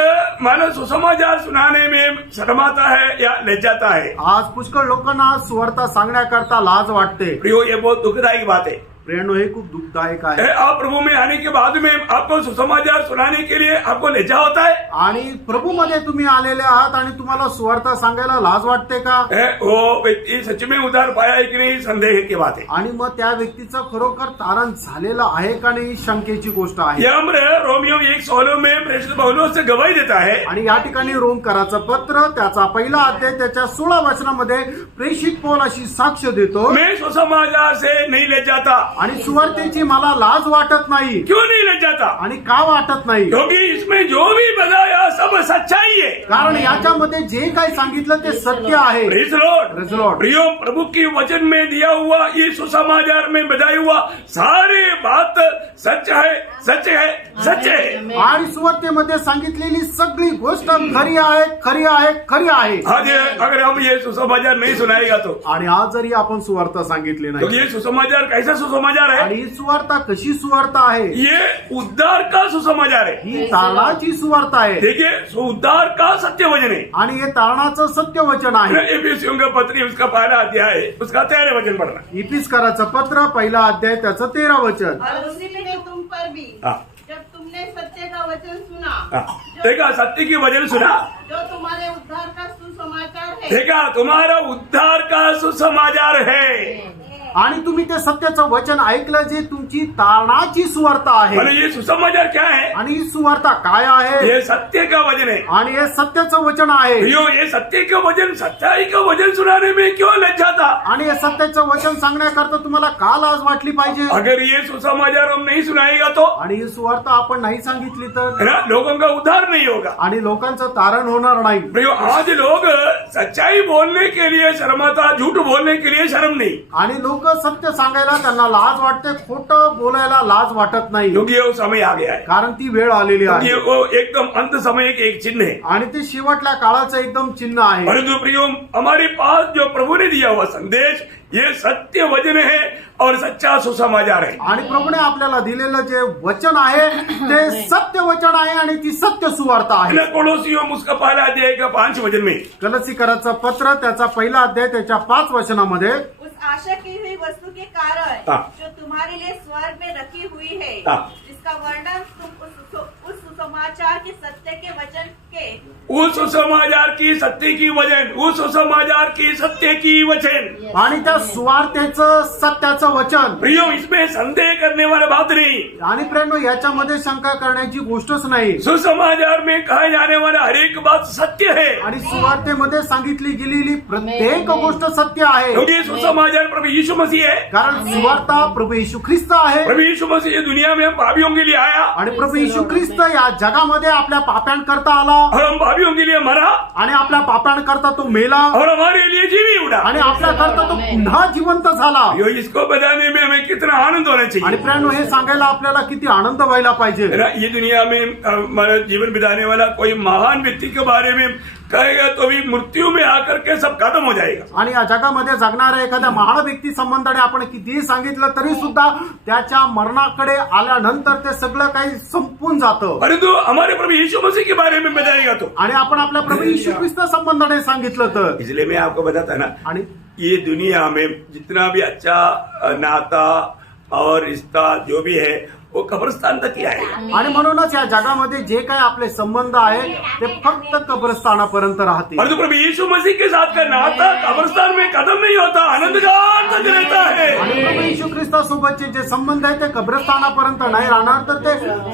मानो सुसमाचार सुनाने में शर्माता है या लज्जाता है। आज पुष्कळ लोकांना सुवार्ता सांगण्याकरता लाज वाटते. प्रियो, ये बहुत दुखदायक बात है। प्रियानो हे खूप दुःखदायक आहे. आप प्रभु में आने के बाद में आपको सुसमाचार सुनाने के लिए आपको लज्जा होता है। आणि प्रभू मध्ये तुम्ही आलेले आहात आणि तुम्हाला सुवार्ता सांगायला लाज वाटते का? वो व्यक्ति सच में उद्धार पाया है कि नहीं, संदेह की बात है। आणि मग त्या व्यक्तीचं खरोखर तारण झालेलं आहे का नाही, शंकेची गोष्ट आहे. यह रोमियो 1:16 में प्रेषित पौलुस से गवाही देता है। आणि या ठिकाणी रोमकराचं पत्र त्याचा पहिला अध्याय त्याच्या 16 वचनामध्ये प्रेषित पौल अशी साक्ष देतो, मैं सुसमाचार से नहीं लज्जाता। आणि सुवार्तेची मला लाज वाटत नाही. क्यों नहीं लज्जाता? आणि का वाटत नाही? क्योंकि इसमें जो भी बताया सब सच्चाई है। कारण याच्यामध्ये जे काही सांगितलं ते सत्य आहे. Praise Lord. Praise the Lord. प्रियो, प्रभु की वचन में दिया हुआ ये सुसमाचार में बताया हुआ सारे बात सच है, सच है, सच है। आणि सुवार्तेमध्ये सांगितलेली सगळी गोष्ट खरी आहे, खरी आहे, खरी आहे. आज अगर हम ये सुसमाचार नहीं सुनाएगा तो, आणि आज जरी आपण सुवार्ता सांगितली तो नाही, ये सुसमाचार कैसा सुसमाचार है? आणि ही सुवार्ता कशी सुवार्ता आहे? ये उद्धार का सुसमाचार है। ही तारणाची सुवार्ता आहे देखिए, उद्धार का सत्य वचन है। आणि हे तारणाचं सत्य वचन आहे. एफिसियों का पत्र उसका पहला अध्याय है, उसका 13 वचन पढ़ना। इफिसकाराचं पत्र पहिला अध्याय त्याचं 13 वचन. और उसी में तुम पर भी, हाँ। जब तुमने सत्य का वचन सुना, हाँ। देखा, सत्य की वचन सुना, जो तुम्हारे उद्धार का सुसमाचार है, देखा, तुम्हारा उद्धार का सुसमाचार है। आणि तुम्ही ते सत्याचं वचन ऐकलं जे तुमची तारणाची सुवार्ता आहे. मतलब ये सुसमाचार क्या है? आणि ही सुवार्ता काय आहे? ये सत्य का वचन है। आणि हे सत्याचं वचन आहे. ये सत्य का वचन, सच्चाई का वचन सुनाने में क्यों लज्जा था? आणि हे सत्याचं वचन सांगण्याकरता तुम्हाला का लाज वाटली पाहिजे? अगर ये सुसमाचार हम नहीं सुनाएगा तो, आणि ही सुवार्ता आपण नाही सांगितली है तर, ना, लोगों का उद्धार नहीं होगा। आणि लोकांचं तारण होणार नाही. प्रियो, आज लोग सच्चाई बोलने के लिए शर्माता, झूठ बोलने के लिए शर्म नहीं। आणि लोक लोक सत्य सांगायला त्यांना लाज वाटते, खोटं बोलायला लाज वाटत नाही, क्योंकि वो समय आ गया है, कारण ती वेळ आलेली क्योंकि आहे वो एकदम अंत समय के एक चिन्ह है। आणि ते शेवटल्या काळाचं एकदम चिन्ह आहे. परंतु प्रियो, हमारे पास जो प्रभु ने दिया हुआ संदेश ये सत्य वचन है और सच्चा सुसमाचार है। आणि प्रभूने आपल्याला दिलेलं जे वचन आहे ते सत्य वचन आहे आणि ती सत्य सुवार्ता आहे. कोलोसियों उसका पहला अध्याय का 5 वचन में, कलसीकराचं पत्र त्याचा पहिला अध्याय त्याच्या 5 वचनामध्ये, उस आशा की हुई वस्तु के कारण हाँ। जो तुम्हारे लिए स्वर्ग में रखी हुई है, हाँ। जिसका वर्णन तुम उस सुसमाचार के सत्य के वचन के उस सुसमाचार की सत्य की वचन, उस सुसमाचार की सत्य की वचन, आणि त्या सुवार्तेचं सत्याचं वचन. प्रियो, इसमें संदेह करने वाला बात नहीं। आणि प्रेरणो याच्यामध्ये शंका करण्याची गोष्टच नाही. सुसमाचार में कहा जाने वाला हर एक बात सत्य है, आणि सुवार्तेमध्ये सांगितली गेलेली प्रत्येक गोष्ट सत्य आहे, क्योंकि सुसमाचार प्रभु यीशु मसीह है। कारण सुवार्ता प्रभू येशू ख्रिस्त आहे. प्रभु यीशु मसीह दुनिया में हम पापियों के लिए आया आणि प्रभू येशू ख्रिस्त या जगामध्ये आपल्या पाप्यांकरता आला और हम पापियों के लिए मरा आणि आपल्या पाप्यांकरता तो मेला और हमारे लिए जीवी उड़ा। आणि आपल्याकरता तो पुन्हा जिवंत झाला. यो, इसको बताने में हमें कितना आनंद होना आणि चाहिए। प्रेरणो हे सांगायला आपल्याला किती आनंद व्हायला पाहिजे. ये दुनिया में हमारा जीवन बिताने वाला कोई महान व्यक्ति के बारे में कहेगा तो भी मृत्यु में आकर के सब खत्म हो जाएगा। आणि या जगामध्ये जगणाऱ्या एखाद्या महान व्यक्ती संबंधाने आपण कितीही सांगितलं तरी सुद्धा त्याच्या मरणाकडे आल्यानंतर ते सगळं काही संपून जातं. परंतु हमारे प्रभु यीशु मसीह के बारे में बताएगा तो, आणि आपण आपल्या प्रभू येशू ख्रिस्त संबंधाने सांगितलं तर, इसलिए मैं आपको बताता ना, आणि ये दुनिया में जितना भी अच्छा नाता और रिश्ता जो भी है वो कब्रिस्तान तक ही आएगा। आणि म्हणूनच या जगामध्ये जे काही आपले संबंध आहे ते फक्त कब्रस्थानापर्यंत राहतील. परंतु प्रभु यीशु मसीह के साथ का नाता कब्रिस्तान में खत्म नहीं होता, अनंतकाल तक रहता है। आणि प्रभू येशू ख्रिस्तासोबतचे जे संबंध आहेत ते कब्रस्थानापर्यंत नाही राहणार, तर ते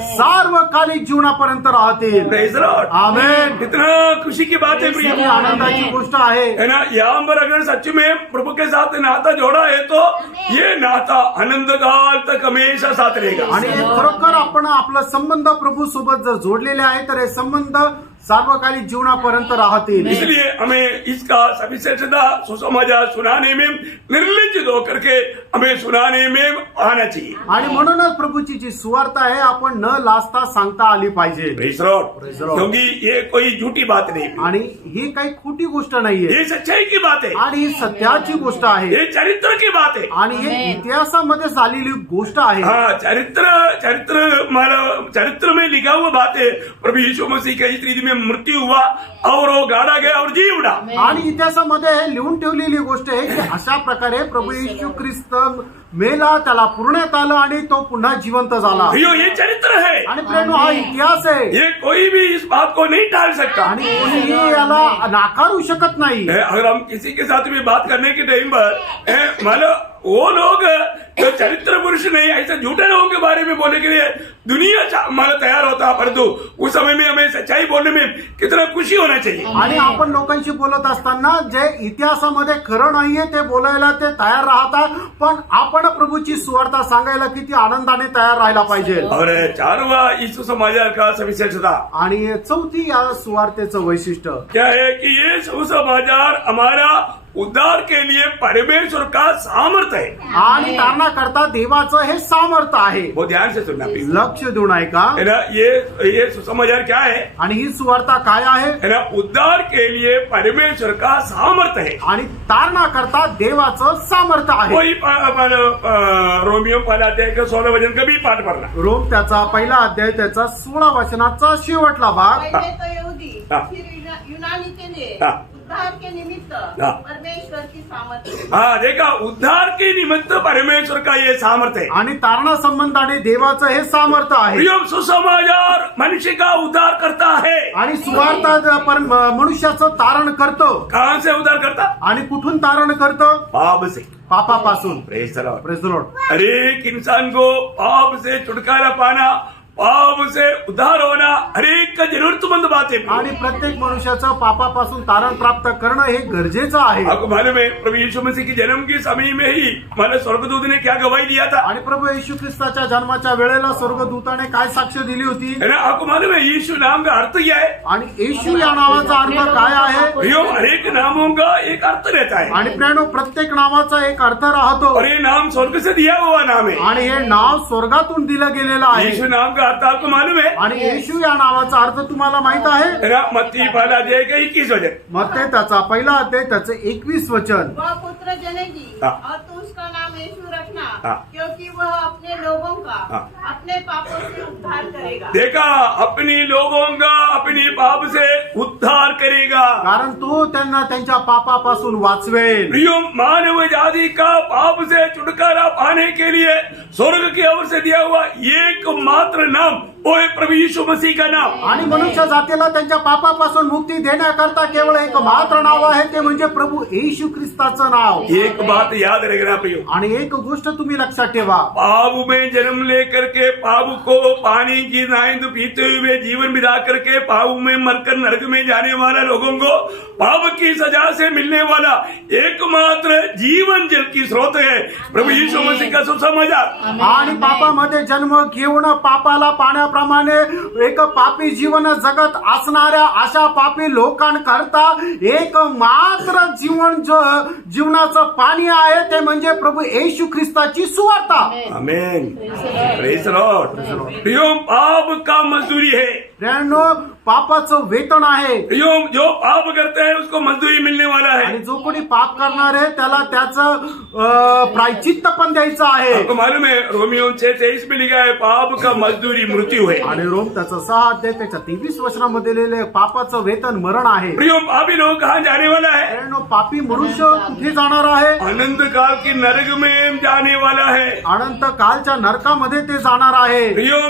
सार्वकालिक जीवनापर्यंत राहतील. Praise the Lord. आमेन. कितना खुशी की बात है प्रिय, किती आनंदाची गोष्ट आहे. है ना। यहाँ पर अगर सच में प्रभु के साथ नाता जोड़ा है तो ये नाता अनंत काल तक हमेशा साथ रहेगा। आणि खरोखर आपण आपला संबंध प्रभू सोबत जर जोडलेले आहे तर हे संबंध सार्वकालिक जीवनापर्यंत राहतील. इसलिए हमें इसका सविशेषता सुसमाचार सुनाने में निर्लज्जित होकर के हमें सुनाने में आना चाहिए। आणि म्हणूनच प्रभूची जी सुवार्ता आहे आपण न लाजता सांगता आली पाहिजे. Praise the Lord. Praise the Lord. क्योंकि ये कोई झूठी बात नहीं, आणि ही काही खोटी गोष्ट नाहीये, ये सच्चाई की बात है, आणि ही सत्याची गोष्ट आहे, ये चरित्र की बात है। आणि हे इतिहासामध्ये झालेली गोष्ट आहे. हाँ, चरित्र में लिखा हुआ बात है। प्रभू यीशु मसीह का इस रीति में मृत्यु हुआ और वो गाड़ा गया और जी उड़ा। आणि इतिहासामध्ये हे लिहून ठेवलेली गोष्ट आहे की अशा प्रकारे प्रभू येशू ख्रिस्त मेला, त्याला पुरण्यात आलं आणि तो पुन्हा जिवंत झाला. ये चरित्र है, आणि प्रेरणो हा इतिहास आहे, ये कोई भी इस बात को नहीं टाल सकता। आणि कोणीही याला नाकारू शकत नाही. अगर हम किसी के साथ भी बात करने के टाइम पर मानो वो लोग जो चरित्र पुरुष नहीं, ऐसे झूठे लोगों के बारे में बोलने के लिए दुनिया मानो तैयार होता, परंतु उस समय में हमें सच्चाई बोलने में कितना खुशी होना चाहिए। आणि आपण लोकांशी बोलत असताना जे इतिहासामध्ये खरं नाहीये ते बोलायला ते तयार राहतात, पण आपण प्रभूची सुवार्ता सांगायला किती आनंदाने तयार राहायला पाहिजे. और चारवा यीशु समाचार का सविशेषता आणि चौथी या सुवार्तेचं वैशिष्ट्य क्या है कि ये सुसमाचार हमारा उद्धार के लिए परमेश्वर का सामर्थ्य है। आणि तारणा करता देवाचं हे सामर्थ्य आहे. वो ध्यान से सुनना प्लीज, लक्ष देऊन ऐका. है ना। ये सुसमाचार क्या है? आणि ही सुवार्ता काय आहे? है ना, उद्धार के लिए परमेश्वर का सामर्थ्य है। आणि तारणा करता देवाचं सामर्थ्य आहे. वही रोमियो पहला अध्याय का 16 वचन का भी पाठ पढ़ना। रोम त्याचा पहिला अध्याय त्याचा 16 वचनाचा शेवटला भाग. पहले तो यहूदी, हाँ। फिर यूनानी के लिए हाँ। उद्धार के निमित्त हाँ। परमेश्वर की सामर्थ्य। हाँ, देखा, उद्धार के निमित्त परमेश्वर का ये सामर्थ्य है। आणि तारणा संबंधाने देवाचं हे सामर्थ्य आहे. प्रिय, सुसमाचार मनुष्य का उद्धार करता है। आणि सुवार्ता मनुष्याचं तारण करतो. कहाँ से उद्धार करता? आणि कुठून तारण करतो? पाप से। पापापासून. Praise the lord. Praise the lord. हर एक इंसान को पाप से छुटकारा पाना पाप से उद्धार होना हर एक का जरूरतमंद बात है। आणि प्रत्येक मनुष्याचं पापापासून तारण प्राप्त करणं हे गरजेचं आहे. आपको मालूम है प्रभु यीशु मसीह की जन्म के समय में ही हमारे स्वर्गदूत ने क्या गवाही दिया था? आणि प्रभु येशू ख्रिस्ताच्या जन्माच्या वेळेला स्वर्गदूताने काय साक्ष दिली होती? है ना? आपको मालूम है यीशु नाम का अर्थ क्या है? आणि येशू या नावाचा अर्थ काय आहे? प्रियो, हर एक नामों का एक अर्थ रहता है आणि प्रियानो, प्रत्येक नावाचा एक अर्थ राहतो और ये नाम स्वर्ग से दिया हुआ नाम है। आणि हे नाव स्वर्गातून दिलं गेलेलं आहे. यीशु नाम का अर्थ आपको मालूम है? आणि येशू या नावाचा अर्थ तुम्हाला माहित आहे? है ना? मत्ती पहला अध्याय का 21 वचन। मत्ते त्याचा पहिला अध्याय त्याचे 21 वचन. वह पुत्र जनेगी हाँ। और तू उसका नाम यीशु रखना, हाँ। क्योंकि वह अपने लोगों का हाँ। अपने पापों से उद्धार करेगा। देखा, अपनी लोगों का अपनी पाप से उद्धार करेगा। कारण तो त्यांना त्यांच्या पापापासून वाचवेल. प्रियो, मानव जाति का पाप से छुटकारा पाने के लिए स्वर्ग की ओर से दिया हुआ एकमात्र नाम वो है प्रभु यीशु मसीह का नाम। आणि मनुष्य जातीला त्यांच्या पापापासून मुक्ती देण्याकरता केवळ एक मात्र नाव आहे, ते म्हणजे प्रभू येशू ख्रिस्ताचं नाव. एक बात याद रखना प्रियो, आणि एक गोष्ट तुम्ही लक्षात ठेवा, पाप में जन्म लेकर के पाप को पानी की नाइंद पीते हुए जीवन बिता करके पाप में मरकर नरक में जाने वाला लोगों को पाप की सजा से मिलने वाला एकमात्र जीवन जल की स्रोत है प्रभु यीशु मसीह का सुसमाचार। आणि पापामध्ये जन्म घेऊन पापाला पाण्याप्रमाणे एक पापी जीवन जगत असणाऱ्या अशा पापी लोकांकरता एक मात्र जीवनाचं पाणी आहे, ते म्हणजे प्रभू येशू ख्रिस्ताची सुवार्ता. आमेन, प्रेज लॉर्ड। प्रियो, पाप का मजदूरी है। प्रियानो, पापाचं वेतन आहे. प्रियो, जो पाप करते हैं उसको मजदूरी मिलने वाला आणि है। जो कोणी पाप करणार आहे त्याला त्याचं प्रायचित्त पण द्यायचं आहे. आपको मालूम है रोमियो 6:23 में लिखा है पाप का मजदूरी मृत्यू है। आणि रोम त्याचं 6 अध्याय त्याच्या 23 वचनामध्ये लिहिलेलं आहे, पापाचं वेतन मरण आहे. प्रियो, पापी लोग कहाँ जाने वाला है? प्रियानो, पापी मनुष्य कुठे जाणार आहे? अनंत काल की नरक में जाने वाला है। अनंत कालच्या नरकामध्ये ते जाणार आहे. प्रियो,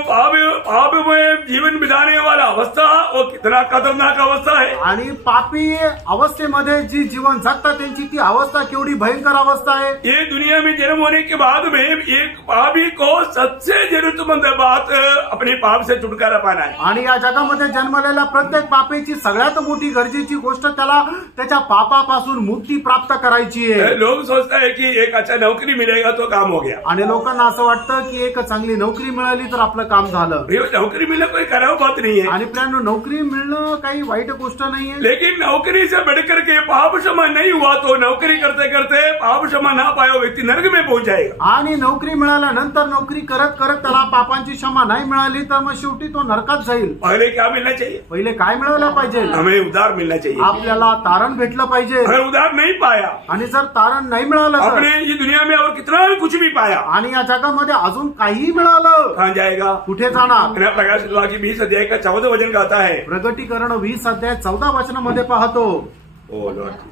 पाप में जीवन बिताने वाला अवस्था वो कितना खतरनाक अवस्था है। आणि पापी अवस्थेमध्ये जी जीवन जगतात त्यांची ती अवस्था केवढी भयंकर अवस्था आहे. ये दुनिया में जन्म होने के बाद में एक पापी को सबसे जरूरतमंद बात अपने पाप से छुटकारा पाना है। आणि या जगामध्ये जन्मलेल्या प्रत्येक पापीची सगळ्यात मोठी गरजेची गोष्ट त्याला त्याच्या पापापासून मुक्ती प्राप्त करायची आहे. लोग सोचता है कि एक अच्छा नौकरी मिलेगा तो काम हो गया। आणि लोकांना असं वाटतं की एक चांगली नोकरी मिळाली तर आपलं काम झालं. प्रियो, नौकरी मिलना कोई खराब बात नहीं है, आणि प्रियानो, नोकरी मिळणं काही वाईट गोष्ट नाहीये. लेकिन नौकरी से बढ़कर के पाप क्षमा नहीं हुआ तो नौकरी करते करते पाप क्षमा ना पाया व्यक्ति नरक में पहुंच जाएगा। आणि नोकरी मिळाल्यानंतर नोकरी करत करत त्याला पापांची क्षमा नाही मिळाली तर मग शेवटी तो नरकात जाईल. पहले क्या मिलना चाहिए? पहिले काय मिळवलं पाहिजे? हमें उधार मिलना चाहिए। आपल्याला तारण भेटलं पाहिजे. अगर उधार नहीं पाया, आणि जर तारण नाही मिळालं अपने तर, ये दुनिया में और कितना भी कुछ भी पाया, आणि या जगामध्ये अजून काही मिळालं, कहाँ जाएगा? कुठे जाणार? है ना? प्रकाश की 20 अध्याय का 14 वचन कहता है। प्रगटीकरण 20 अध्याय 14 वचनामध्ये पाहतो, ओ लॉर्ड,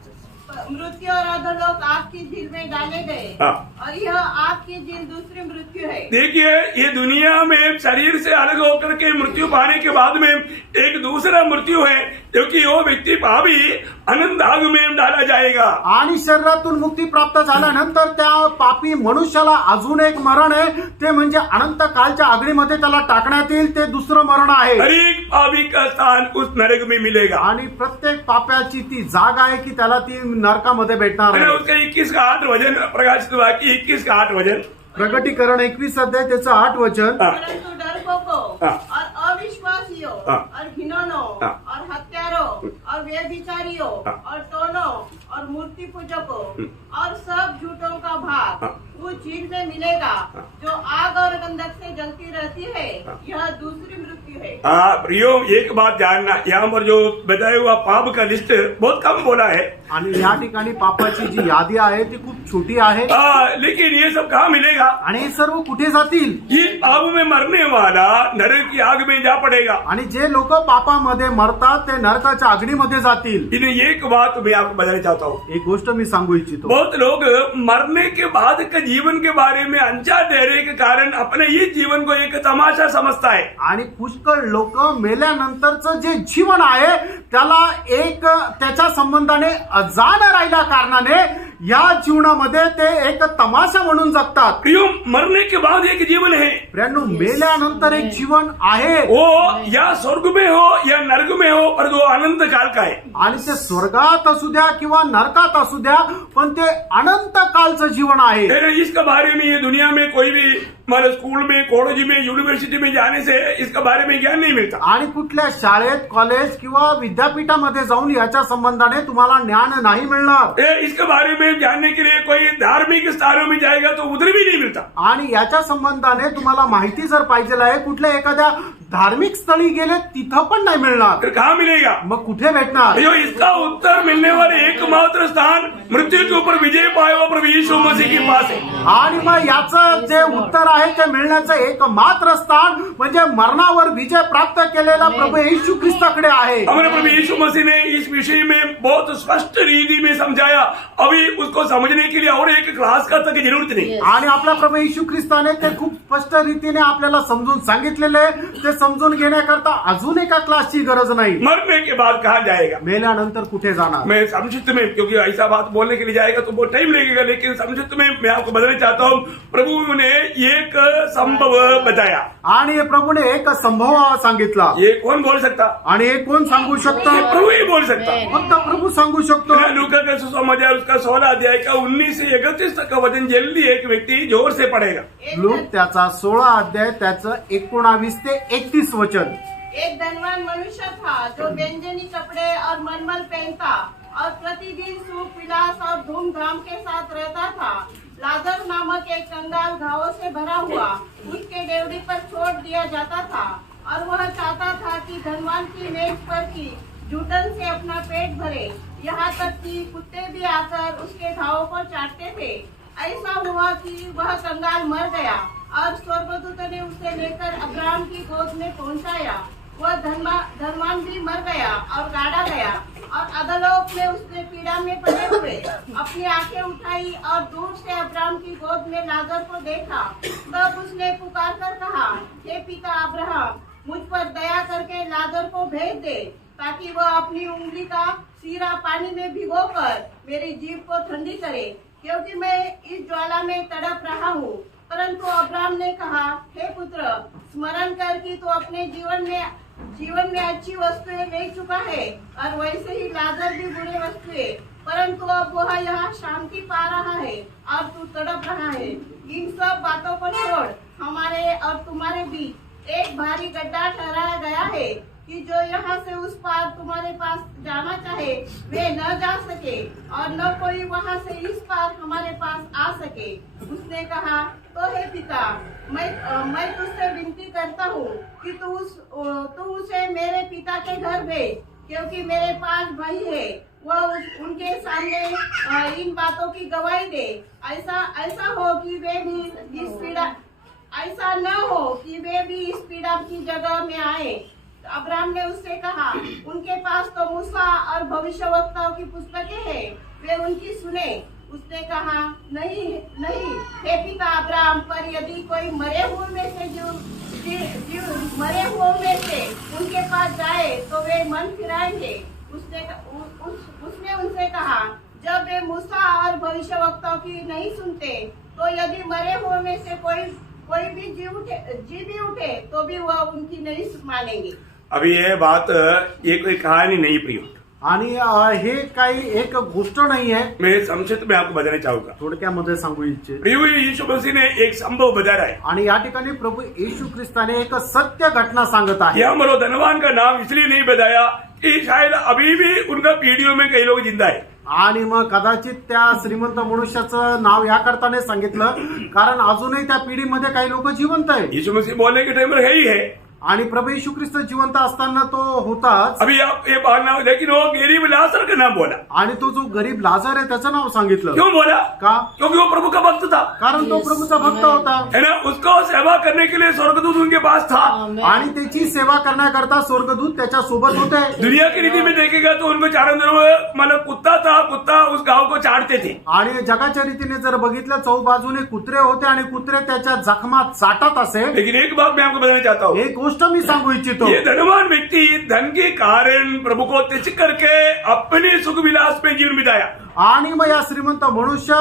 मृत्यु और अधोलोक आग की झील में डाले गए, हाँ। और यह आग की झील दूसरी मृत्यु है। देखिए, ये दुनिया में शरीर से अलग होकर के मृत्यु पाने के बाद में एक दूसरा मृत्यू है, क्योंकि वो व्यक्ति पापी अनंत आग में डाला जाएगा। आणि शरीरातून मुक्ती प्राप्त झाल्यानंतर त्या पापी मनुष्याला अजून एक मरण आहे, ते म्हणजे अनंत कालच्या आगीमध्ये त्याला टाकण्यात येईल. ते दुसरं मरण आहे. हर एक पापी का स्थान उस नरक में मिलेगा। आणि प्रत्येक पाप्याची ती जागा आहे की त्याला ती नरकामध्ये भेटणार है ना? आहे. उसका 21 का 8 वचन, प्रकाशित हुआ कि 21 का 8 वचन। प्रगटीकरण 21 अध्याय त्याचं 8 वचन. हाँ। परंतु डरपोकों हाँ। और अविश्वासियों हाँ। और घिनौनों हाँ। और हत्यारों और व्यभिचारियों हाँ। और टोनों और मूर्ति पूजकों और सब झूठों का भाग हाँ। उस झील में मिलेगा, जो आग और गंधक से जलती रहती है। यह दूसरी मृत्यु है। हाँ प्रियो, एक बात जानना, यहाँ पर जो बताया हुआ पाप का लिस्ट बहुत कम बोला है। आणि या ठिकाणी पापाची जी यादी आहे ती खूप छोटी आहे. लेकिन ये सब कहाँ मिलेगा? आणि हे सर्व कुठे जातील? ये पाप में मरने वाला नरक की आग में जा पड़ेगा। आणि जे लोक पापामध्ये मरतात ते नरकाच्या अग्नीमध्ये जातील. इन्हें एक बात मैं आपको बताना चाहता हूँ। एक गोष्ट मी सांगू इच्छितो, बहुत लोग मरने के बाद के जीवन के बारे में अनजान रहने के कारण अपने ये जीवन को एक तमाशा समझता है। आणि पुष्कळ लोक मेल्यानंतरचं जे जीवन आहे त्याला एक त्याच्या संबंधाने अजाण राहिल्या कारणाने या जीवनामध्ये ते एक तमाशा म्हणून जगतात. प्रियो, मरने के बाद एक जीवन है, प्रियांनो, मेल्यानंतर एक जीवन आहे वो या स्वर्ग में हो या नरक में हो, पर वो अनंत काल का है. आणि ते स्वर्गात असू द्या किंवा नरकात असू द्या, पण ते अनंत कालचं जीवन आहे. फिर इसके बारे में ये दुनिया में कोई भी हमारे स्कूल में, कॉलेज में, यूनिवर्सिटी में जाने से इसके बारे में ज्ञान नहीं मिलता. आणि कुठल्या शाळेत, कॉलेज किंवा विद्यापीठामध्ये जाऊन याच्या संबंधाने तुम्हाला ज्ञान नाही मिळणार. इसके बारे में जानने के लिए कोई धार्मिक स्थानों में जाएगा तो उधर भी नहीं मिलता. आणि याच्या संबंधाने तुम्हाला माहिती जर पाहिजे आहे, कुठल्या एखाद्या धार्मिक स्थळी गेले तिथं पण नाही मिळणार. फिर कहाँ मिलेगा? मग कुठे भेटणार? जो इसका उत्तर मिलने वाले एकमात्र स्थान मृत्यु के ऊपर विजय पाए हुआ प्रभु यीशु मसीह के पास है. आणि मग याचं जे उत्तर आहे ते मिळण्याचं एकमात्र स्थान म्हणजे मरणावर विजय प्राप्त केलेला प्रभू येशू ख्रिस्ताकडे आहे. हमारे प्रभु यीशु मसीह ने इस विषय में बहुत स्पष्ट रीति में समझाया. अभी उसको समझने के लिए और एक क्लास का तक जरूरत नहीं. आणि आपला प्रभू येशू ख्रिस्ताने ते खूप स्पष्ट रीतीने आपल्याला समजून सांगितलेले आहे. ते समजून घेण्याकरता अजून एका क्लासची गरज नाही. मरने के बाद कहाँ जाएगा? मेल्यानंतर कुठे जाणार? मैं संक्षिप्त में, क्योंकि ऐसा बात बोलने के लिए जाएगा तो बहुत टाइम लगेगा, लेकिन संक्षिप्त में मैं आपको बताना चाहता हूँ. प्रभु ने एक संभव बताया. आणि प्रभूने एक संभव सांगितला. ये कौन बोल सकता? आणि हे कोण सांगू ये शकतं? प्रभू ही बोल सकता. फक्त प्रभू सांगू शकतो. लूका का सुसमाचार उसका 16 अध्याय का 19 से 31 तक का वचन जल्दी एक व्यक्ति जोर से पढ़ेगा. लूक त्याचा 16 अध्याय त्याचं 19 ते 31 वचन. एक धनवान मनुष्य था जो व्यंजनी कपड़े और मलमल पहनता और प्रतिदिन सुख विलास और धूमधाम के साथ रहता था. लाजर नामक एक कंगाल घावों से भरा हुआ उसके डेवड़ी पर छोड़ दिया जाता था और वह चाहता था कि धनवान की मेज पर की जूठन से अपना पेट भरे. यहाँ तक कि कुत्ते भी आकर उसके घावों को चाटते थे. ऐसा हुआ कि वह कंगाल मर गया और स्वर्गदूत ने उसे लेकर अब्राहम की गोद में पहुंचाया. वह धनवान भी मर गया और गाड़ा गया और अधोलोक में उसने पीड़ा में पड़े हुए अपनी आंखें उठाई और दूर से अब्राहम की गोद में लाजर को देखा. तब उसने पुकार कर कहा, हे पिता अब्राहम, मुझ पर दया करके लाजर को भेज दे ताकि वह अपनी उंगली का सीरा पानी में भिगोकर मेरी जीभ को ठंडी करे, क्योंकि मैं इस ज्वाला में तड़प रहा हूँ. परंतु अब्राहम ने कहा, हे पुत्र, स्मरण कर कि तू अपने जीवन में अच्छी वस्तुएं ले चुका है और वैसे ही लाजर भी बुरी वस्तुएं, परंतु अब वह यहाँ शांति पा रहा है और तू तड़प रहा है. इन सब बातों को छोड़, हमारे और तुम्हारे बीच एक भारी गड्ढा ठहराया गया है कि जो यहाँ से उस पार तुम्हारे पास जाना चाहे वे न जा सके और न कोई वहाँ से इस पार हमारे पास आ सके. उसने कहा, तो हे पिता, मैं तुझसे विनती करता हूँ कि तू उसे मेरे पिता के घर भेज, क्योंकि मेरे पास भाई है. वह उनके सामने इन बातों की गवाही दे. ऐसा हो कि वे भी इस पीड़ा ऐसा न हो कि वे भी इस पीड़ा की जगह में आए. अब्राहम ने उससे कहा, उनके पास तो मूसा और भविष्यवक्ताओं की पुस्तकें हैं, वे उनकी सुने. उसने कहा, नहीं, हे पिता अब्राहम, पर यदि कोई मरे हुए में से उनके पास जाए तो वे मन फिराएंगे. उसने उनसे कहा, जब वे मूसा और भविष्यवक्ताओं की नहीं सुनते तो यदि मरे हुए में से कोई भी जी भी उठे तो भी वह उनकी नहीं मानेंगे. अभी ये बात ये कोई कहानी नहीं प्रियो, आणि हे काही एक गोष्ट नाही आहे. मैं संक्षिप्त में आपको बताना चाहूंगा. थोडक्यामध्ये सांगू इच्छित. प्रियो, यीशु मसीह ने एक संभव बताया है. आणि या ठिकाणी प्रभू येशू ख्रिस्ताने एक सत्य घटना सांगत आहे. यह मरो धनवान का नाम इसलिए नहीं बताया कि शायद अभी भी उनका पीढ़ियों में कई लोग जिंदा है. आणि मग कदाचित त्या श्रीमंत मनुष्याचं नाव या करताने सांगितलं कारण अजूनही त्या पिढीमध्ये काही लोक जिवंत आहेत. यीशु मसीह बोलने के टाइम पर है ही है. आणि प्रभू येशू ख्रिस्त जिवंत असताना तो होताच. अभी आप ये बोलना, लेकिन वो गरीब लाजर का नाम बोला. आणि तो जो गरीब लाजर आहे त्याचं नाव सांगितलं. क्यों बोला? का? क्योंकि वो प्रभु का भक्त था, कारण तो प्रभूचा भक्त होता. है ना. उसको सेवा करने के लिए स्वर्गदूत उनके पास था. आणि त्याची सेवा करण्याकरता स्वर्गदूत त्याच्या सोबत होते. दुनिया की रीति में देखेगा तो उनको चारों तरफ मतलब कुत्ता था, कुत्ता उस गांव को चाटते थे. आणि जगाच्या रीतीने जर बघितलं चौबाजूने कुत्रे होते आणि कुत्रे त्याच्या जखमात चाटत असे. लेकिन एक बात मैं आपको बताना चाहता हूँ, एक गोष्ट मी सांगू इच्छितो. ये धनवान व्यक्ति धन के कारण प्रभु को त्याग करके अपने सुख विलास में जीवन बिताया. आणि मग या श्रीमंत मनुष्य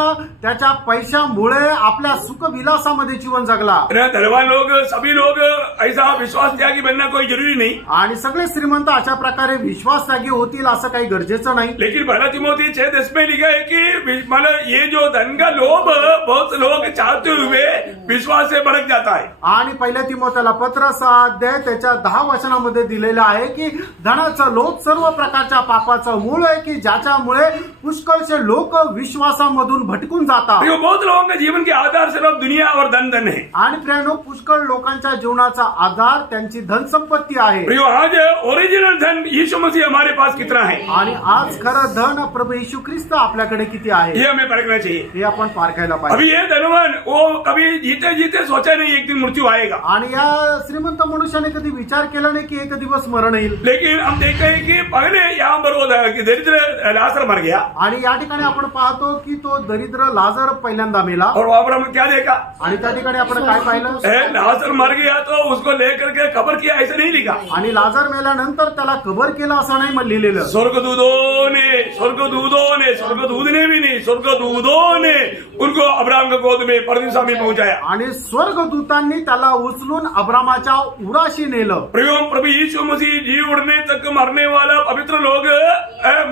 त्याच्या पैशामुळे आपल्या सुखविलासामध्ये जीवन जगला. धनवान लोग सभी लोग ऐसा विश्वास त्यागी बनना कोई जरूरी नहीं, आणि सगळे श्रीमंत अशा प्रकारे विश्वासत्यागी होतील असं काही गरजेचं नाही. लेकिन पहला तिमोथी 6:10 में लिखा है कि मतलब ये जो धन का लोभ बहुत लोग चाहते हुए विश्वास से भड़क जाता है. आणि पहिल्या तिमोथेला पत्र 6 अध्याय त्याच्या 10 वचनामध्ये दिलेलं आहे की धनाचा लोभ सर्व प्रकारच्या पापाचं मूळ आहे की ज्याच्यामुळे पुष्कळचे लोक विश्वासामधून भटकून जातात. देखो, बहुत लोगों के जीवन के आधार सिर्फ दुनिया और धन है. आणि प्रियानो, पुष्कळ लोकांच्या जीवनाचा आधार त्यांची धनसंपत्ती आहे. प्रियो, आज ओरिजिनल धन यीशु मसीह हमारे पास कितना है, आणि आज खरं धन प्रभू येशू ख्रिस्त आपल्याकडे किती आहे ये हमें परखना चाहिए. हे आपण पारखायला पाहिजे. अभी ये धनवान वो कभी जीते जीते सोचा नहीं एक दिन मृत्यू आएगा, आणि या श्रीमंत मनुष्याने कधी विचार केला नाही की एक दिवस मरण येईल. लेकिन हम देखते हैं कि पहले यहाँ पर वो दरिद्र लाजर मर गया आणि या ठिकाणी आपण पाहतो की तो दरिद्र लाजर पहिल्यांदा मेला. और वहां पर हम क्या देखा, आणि त्या ठिकाणी आपण काय पाहिलं, लाजर मर गया तो उसको लेकर के कब्र किया ऐसा नहीं लिखा. आणि लाजर मेल्यानंतर त्याला कबर केलं असं नाही मग लिहिलेलं. स्वर्गदूतों ने भी नहीं, स्वर्गदूतों ने उनको अब्राहम के गोद में परदिशा में पहुंचाया. आणि स्वर्गदूतांनी त्याला उचलून अब्रामाच्या उराशी नेलं. प्रभु यीशु मसीह जी उड़ने तक मरने वाला पवित्र लोग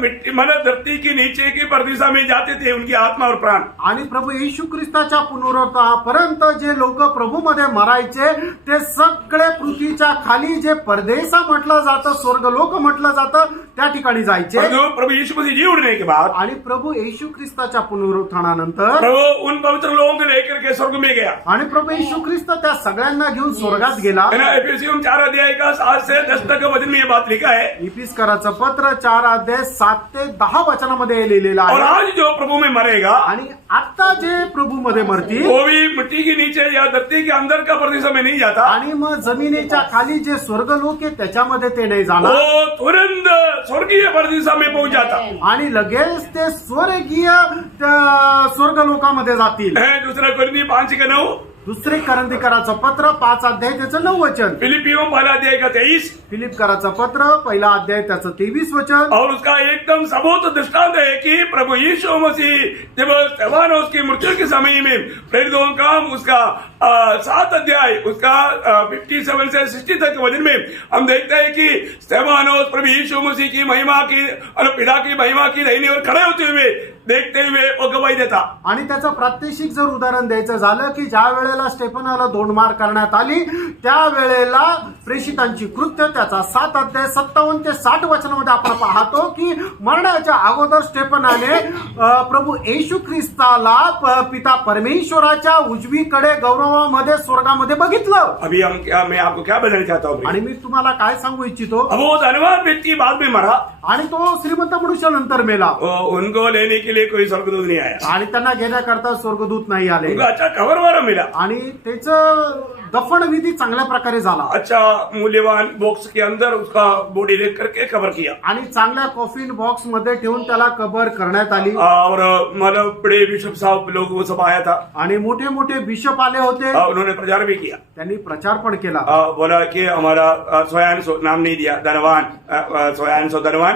मिट्टी मतलब धरती के नीचे की परदिशा में जाते थे, उनकी आत्मा और प्राण. आणि प्रभू येशू ख्रिस्ताच्या पुनरुत्थानापर्यंत जे लोक प्रभूमध्ये मरायचे ते सगळे पृथ्वीच्या खाली जे परदेसा म्हटलं जातं, स्वर्गलोक म्हटलं जातं, त्या ठिकाणी जायचे. प्रभु यीशु मसीह जी उड़ने के बाद आणि प्रभू येशू ख्रिस्ताच्या पुनरुत्थानानंतर प्रभु उन पवित्र लोगों को लेकर के स्वर्ग में गया. आणि प्रभू येशू ख्रिस्त त्या सगळ्यांना घेऊन स्वर्गात गेला. एफेसियम 4 अध्याय का 7 से 10 तक वचन में ये बात लिखा है. इफिसकराचं पत्र 4 अध्याय 7 ते 10 वचनामध्ये लिहिलेलं और आहे. आज जो प्रभु में मरेगा आणि आता जे प्रभू मध्ये मरतील वो भी मिट्टी के नीचे या धरती के अंदर का परदिशा में नहीं जाता. आणि मग जमिनीच्या खाली जे स्वर्गलोक आहे त्याच्यामध्ये ते नाही जाणार. वो तुरंत स्वर्गीय परदिशा में पहुंच जाता. आणि लगेच ते स्वर्गीय स्वर्गलोकामध्ये जातील. दूसरा कोरिन्थी 5:9, दुसरे करंदीकराचं पत्र 5 अध्याय त्याचं 9 वचन. फिलिपियों 1 अध्याय का 23 फिलिपकराचं पत्र 1 अध्याय त्याचं 23 वचन. और उसका एकदम सबूत दृष्टांत है कि प्रभु यीशु मसीह जब स्तेफानोस की मृत्यु के समय में प्रेरितों का उसका 7 अध्याय उसका 57 से 60 तक वचन में हम देखते हैं कि स्तेफानोस प्रभु यीशु मसीह की महिमा की और पिता की महिमा की दाहिनी ओर खड़े होते हुए देखते हुए वो गवाही देता. आणि त्याचं प्रात्यक्षिक जर उदाहरण द्यायचं झालं की ज्या वेळेला स्टेफनाला 2 मार करण्यात आली त्यावेळेला प्रेषितांची कृत्य त्याचा 7 अध्याय 57 ते 60 वचनामध्ये आपण पाहतो की मरणाच्या अगोदर स्टेफनाने प्रभू येशू ख्रिस्ताला पिता परमेश्वराच्या उजवीकडे गौरवामध्ये स्वर्गामध्ये बघितलं. अभी मैं आपको क्या बताना चाहता हूँ, आणि मी तुम्हाला काय सांगू इच्छितो, अब वो धनवान व्यक्ति बाद में मरा आणि तो श्रीमंत मनुष्य नंतर मेला. उनको लेने के लिए कोई स्वर्गदूत नहीं आया. आणि त्यांना घेण्याकरता स्वर्गदूत नाही आले. उनको अच्छा कवर वाला मिला. आणि त्याचं दफन विधी चांगल्या प्रकारे झाला. अच्छा मूल्यवान बॉक्स के अंदर उसका बॉडी लेकर करके कवर किया. आणि चांगल्या कॉफिन बॉक्स मध्ये ठेवून त्याला कबर करण्यात आली. और मतलब बड़े बिशप साहब लोग वो सब आया था. आणि मोठे मोठे बिशप आले होते. उन्होंने प्रचार भी किया. त्यांनी प्रचार पण केला. बोला कि हमारा सोयानसो नाम नहीं दिया, धनवान सोयानसो धनवान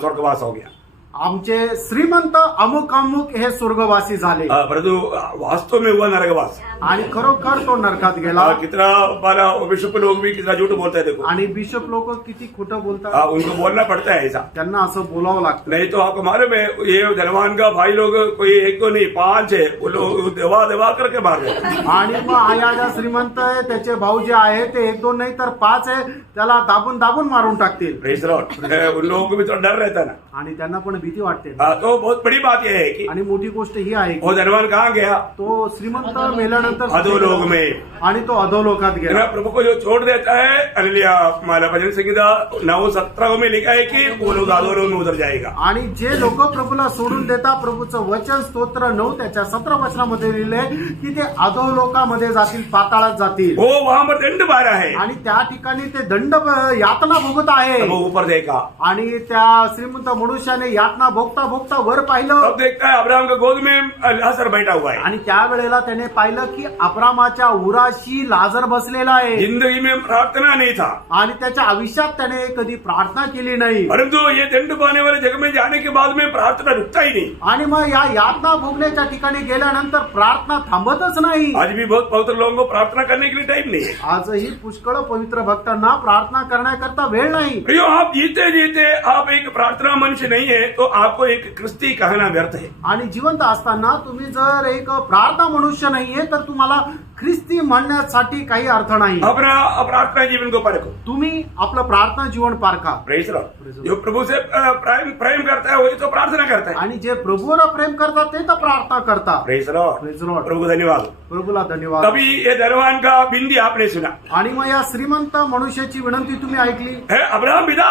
स्वर्गवास हो गया. आमचे श्रीमंत अमुक अमुक हे स्वर्गवासी झाले. परंतु वास्तव में हुआ नरकवास. आणि खरोखर तो नरकात गेला. कितना वाला बिशप लोग भी कितना झूठ बोलते हैं. देखो, आणि बिशप लोक किती खोटं बोलतात. उनको बोलना पड़ता है ऐसा, त्यांना असं बोलावं लागतं. नहीं तो आपको मालूम है ये धनवान का भाई लोग कोई एक तो नहीं 5 है, वो लोग दवा दवा करके मार देते. आणि मग आया ज्या श्रीमंत आहे त्याचे भाऊ जे आहे ते 1-2 नाही तर 5 आहे, त्याला दाबून दाबून मारून टाकतील. Praise the Lord. उन लोगों को भी तो डर रहता ना. आणि त्यांना पण भीती वाटते. तो बहुत बड़ी बात यह है कि आणि मोठी गोष्ट ही आहे वो की धनवान कहाँ गया, तो श्रीमंत मेल्यानंतर अधोलोक में. आणि तो अधोलोकात गेला. प्रभु को जो छोड़ देता है, हालेलुया, माला भजन संहिता 9:17 में लिखा है कि वो लोग अधोलोक में उतर जाएगा. आणि जे लोक प्रभूला सोडून देतात, प्रभूचं वचन स्तोत्र 9 त्याच्या 17 वचनामध्ये लिहिलंय की ते अधोलोकामध्ये जातील, पाताळात जातील. वो वहां पर दंड भरा है. आणि त्या ठिकाणी ते दंड यातना भोगत आहे. वो ऊपर देखा, आणि त्या श्रीमंत मनुष्याने यातना भोगता भोगता वर पाहिलं. तब देखता है अब्राहम के गोद में लाजर बैठा हुआ है. आणि त्यावेळेला त्याने पाहिलं की की अब्रामाच्या उराशी लाजर बसलेला आहे जिंदगी में प्रार्थना नहीं था, आणि त्याच्या आयुष्यात त्याने कधी प्रार्थना केली नाही. परंतु ये दंड पाने वाले जगह में जाने के बाद में प्रार्थना रुकता ही नहीं. आणि मग या यातना भोगण्याच्या ठिकाणी गेल्यानंतर प्रार्थना थांबतच नाही. आज भी बहुत पवित्र लोगों को प्रार्थना करने के लिए टाइम नहीं है. आजही पुष्कळ पवित्र भक्तांना प्रार्थना करण्याकरता वेळ नाही. प्रियो, आप जीते जीते आप एक प्रार्थना मनुष्य नहीं है तो आपको एक क्रिस्ती कहना व्यर्थ है. आणि जिवंत असताना तुम्ही जर एक प्रार्थना मनुष्य नाहीये तर तुम्हाला ख्रिस्ती म्हणण्यासाठी काही अर्थ नाही. अपना प्रार्थना जीवन को परखो. तुम्ही आपलं प्रार्थना जीवन पारखा. Praise Lord. जो प्रभु से प्रेम करता है वही तो प्रार्थना करता है. आणि जे प्रभूवर प्रेम करतात ते तर प्रार्थना करतात. Praise lord. Praise lord. प्रभु धन्यवाद. प्रभूला धन्यवाद. तभी ये धनवान का बिंदी आपने सुना आणि मग या श्रीमंत मनुष्याची विनंती तुम्ही ऐकली. है. अब्राहम पिता,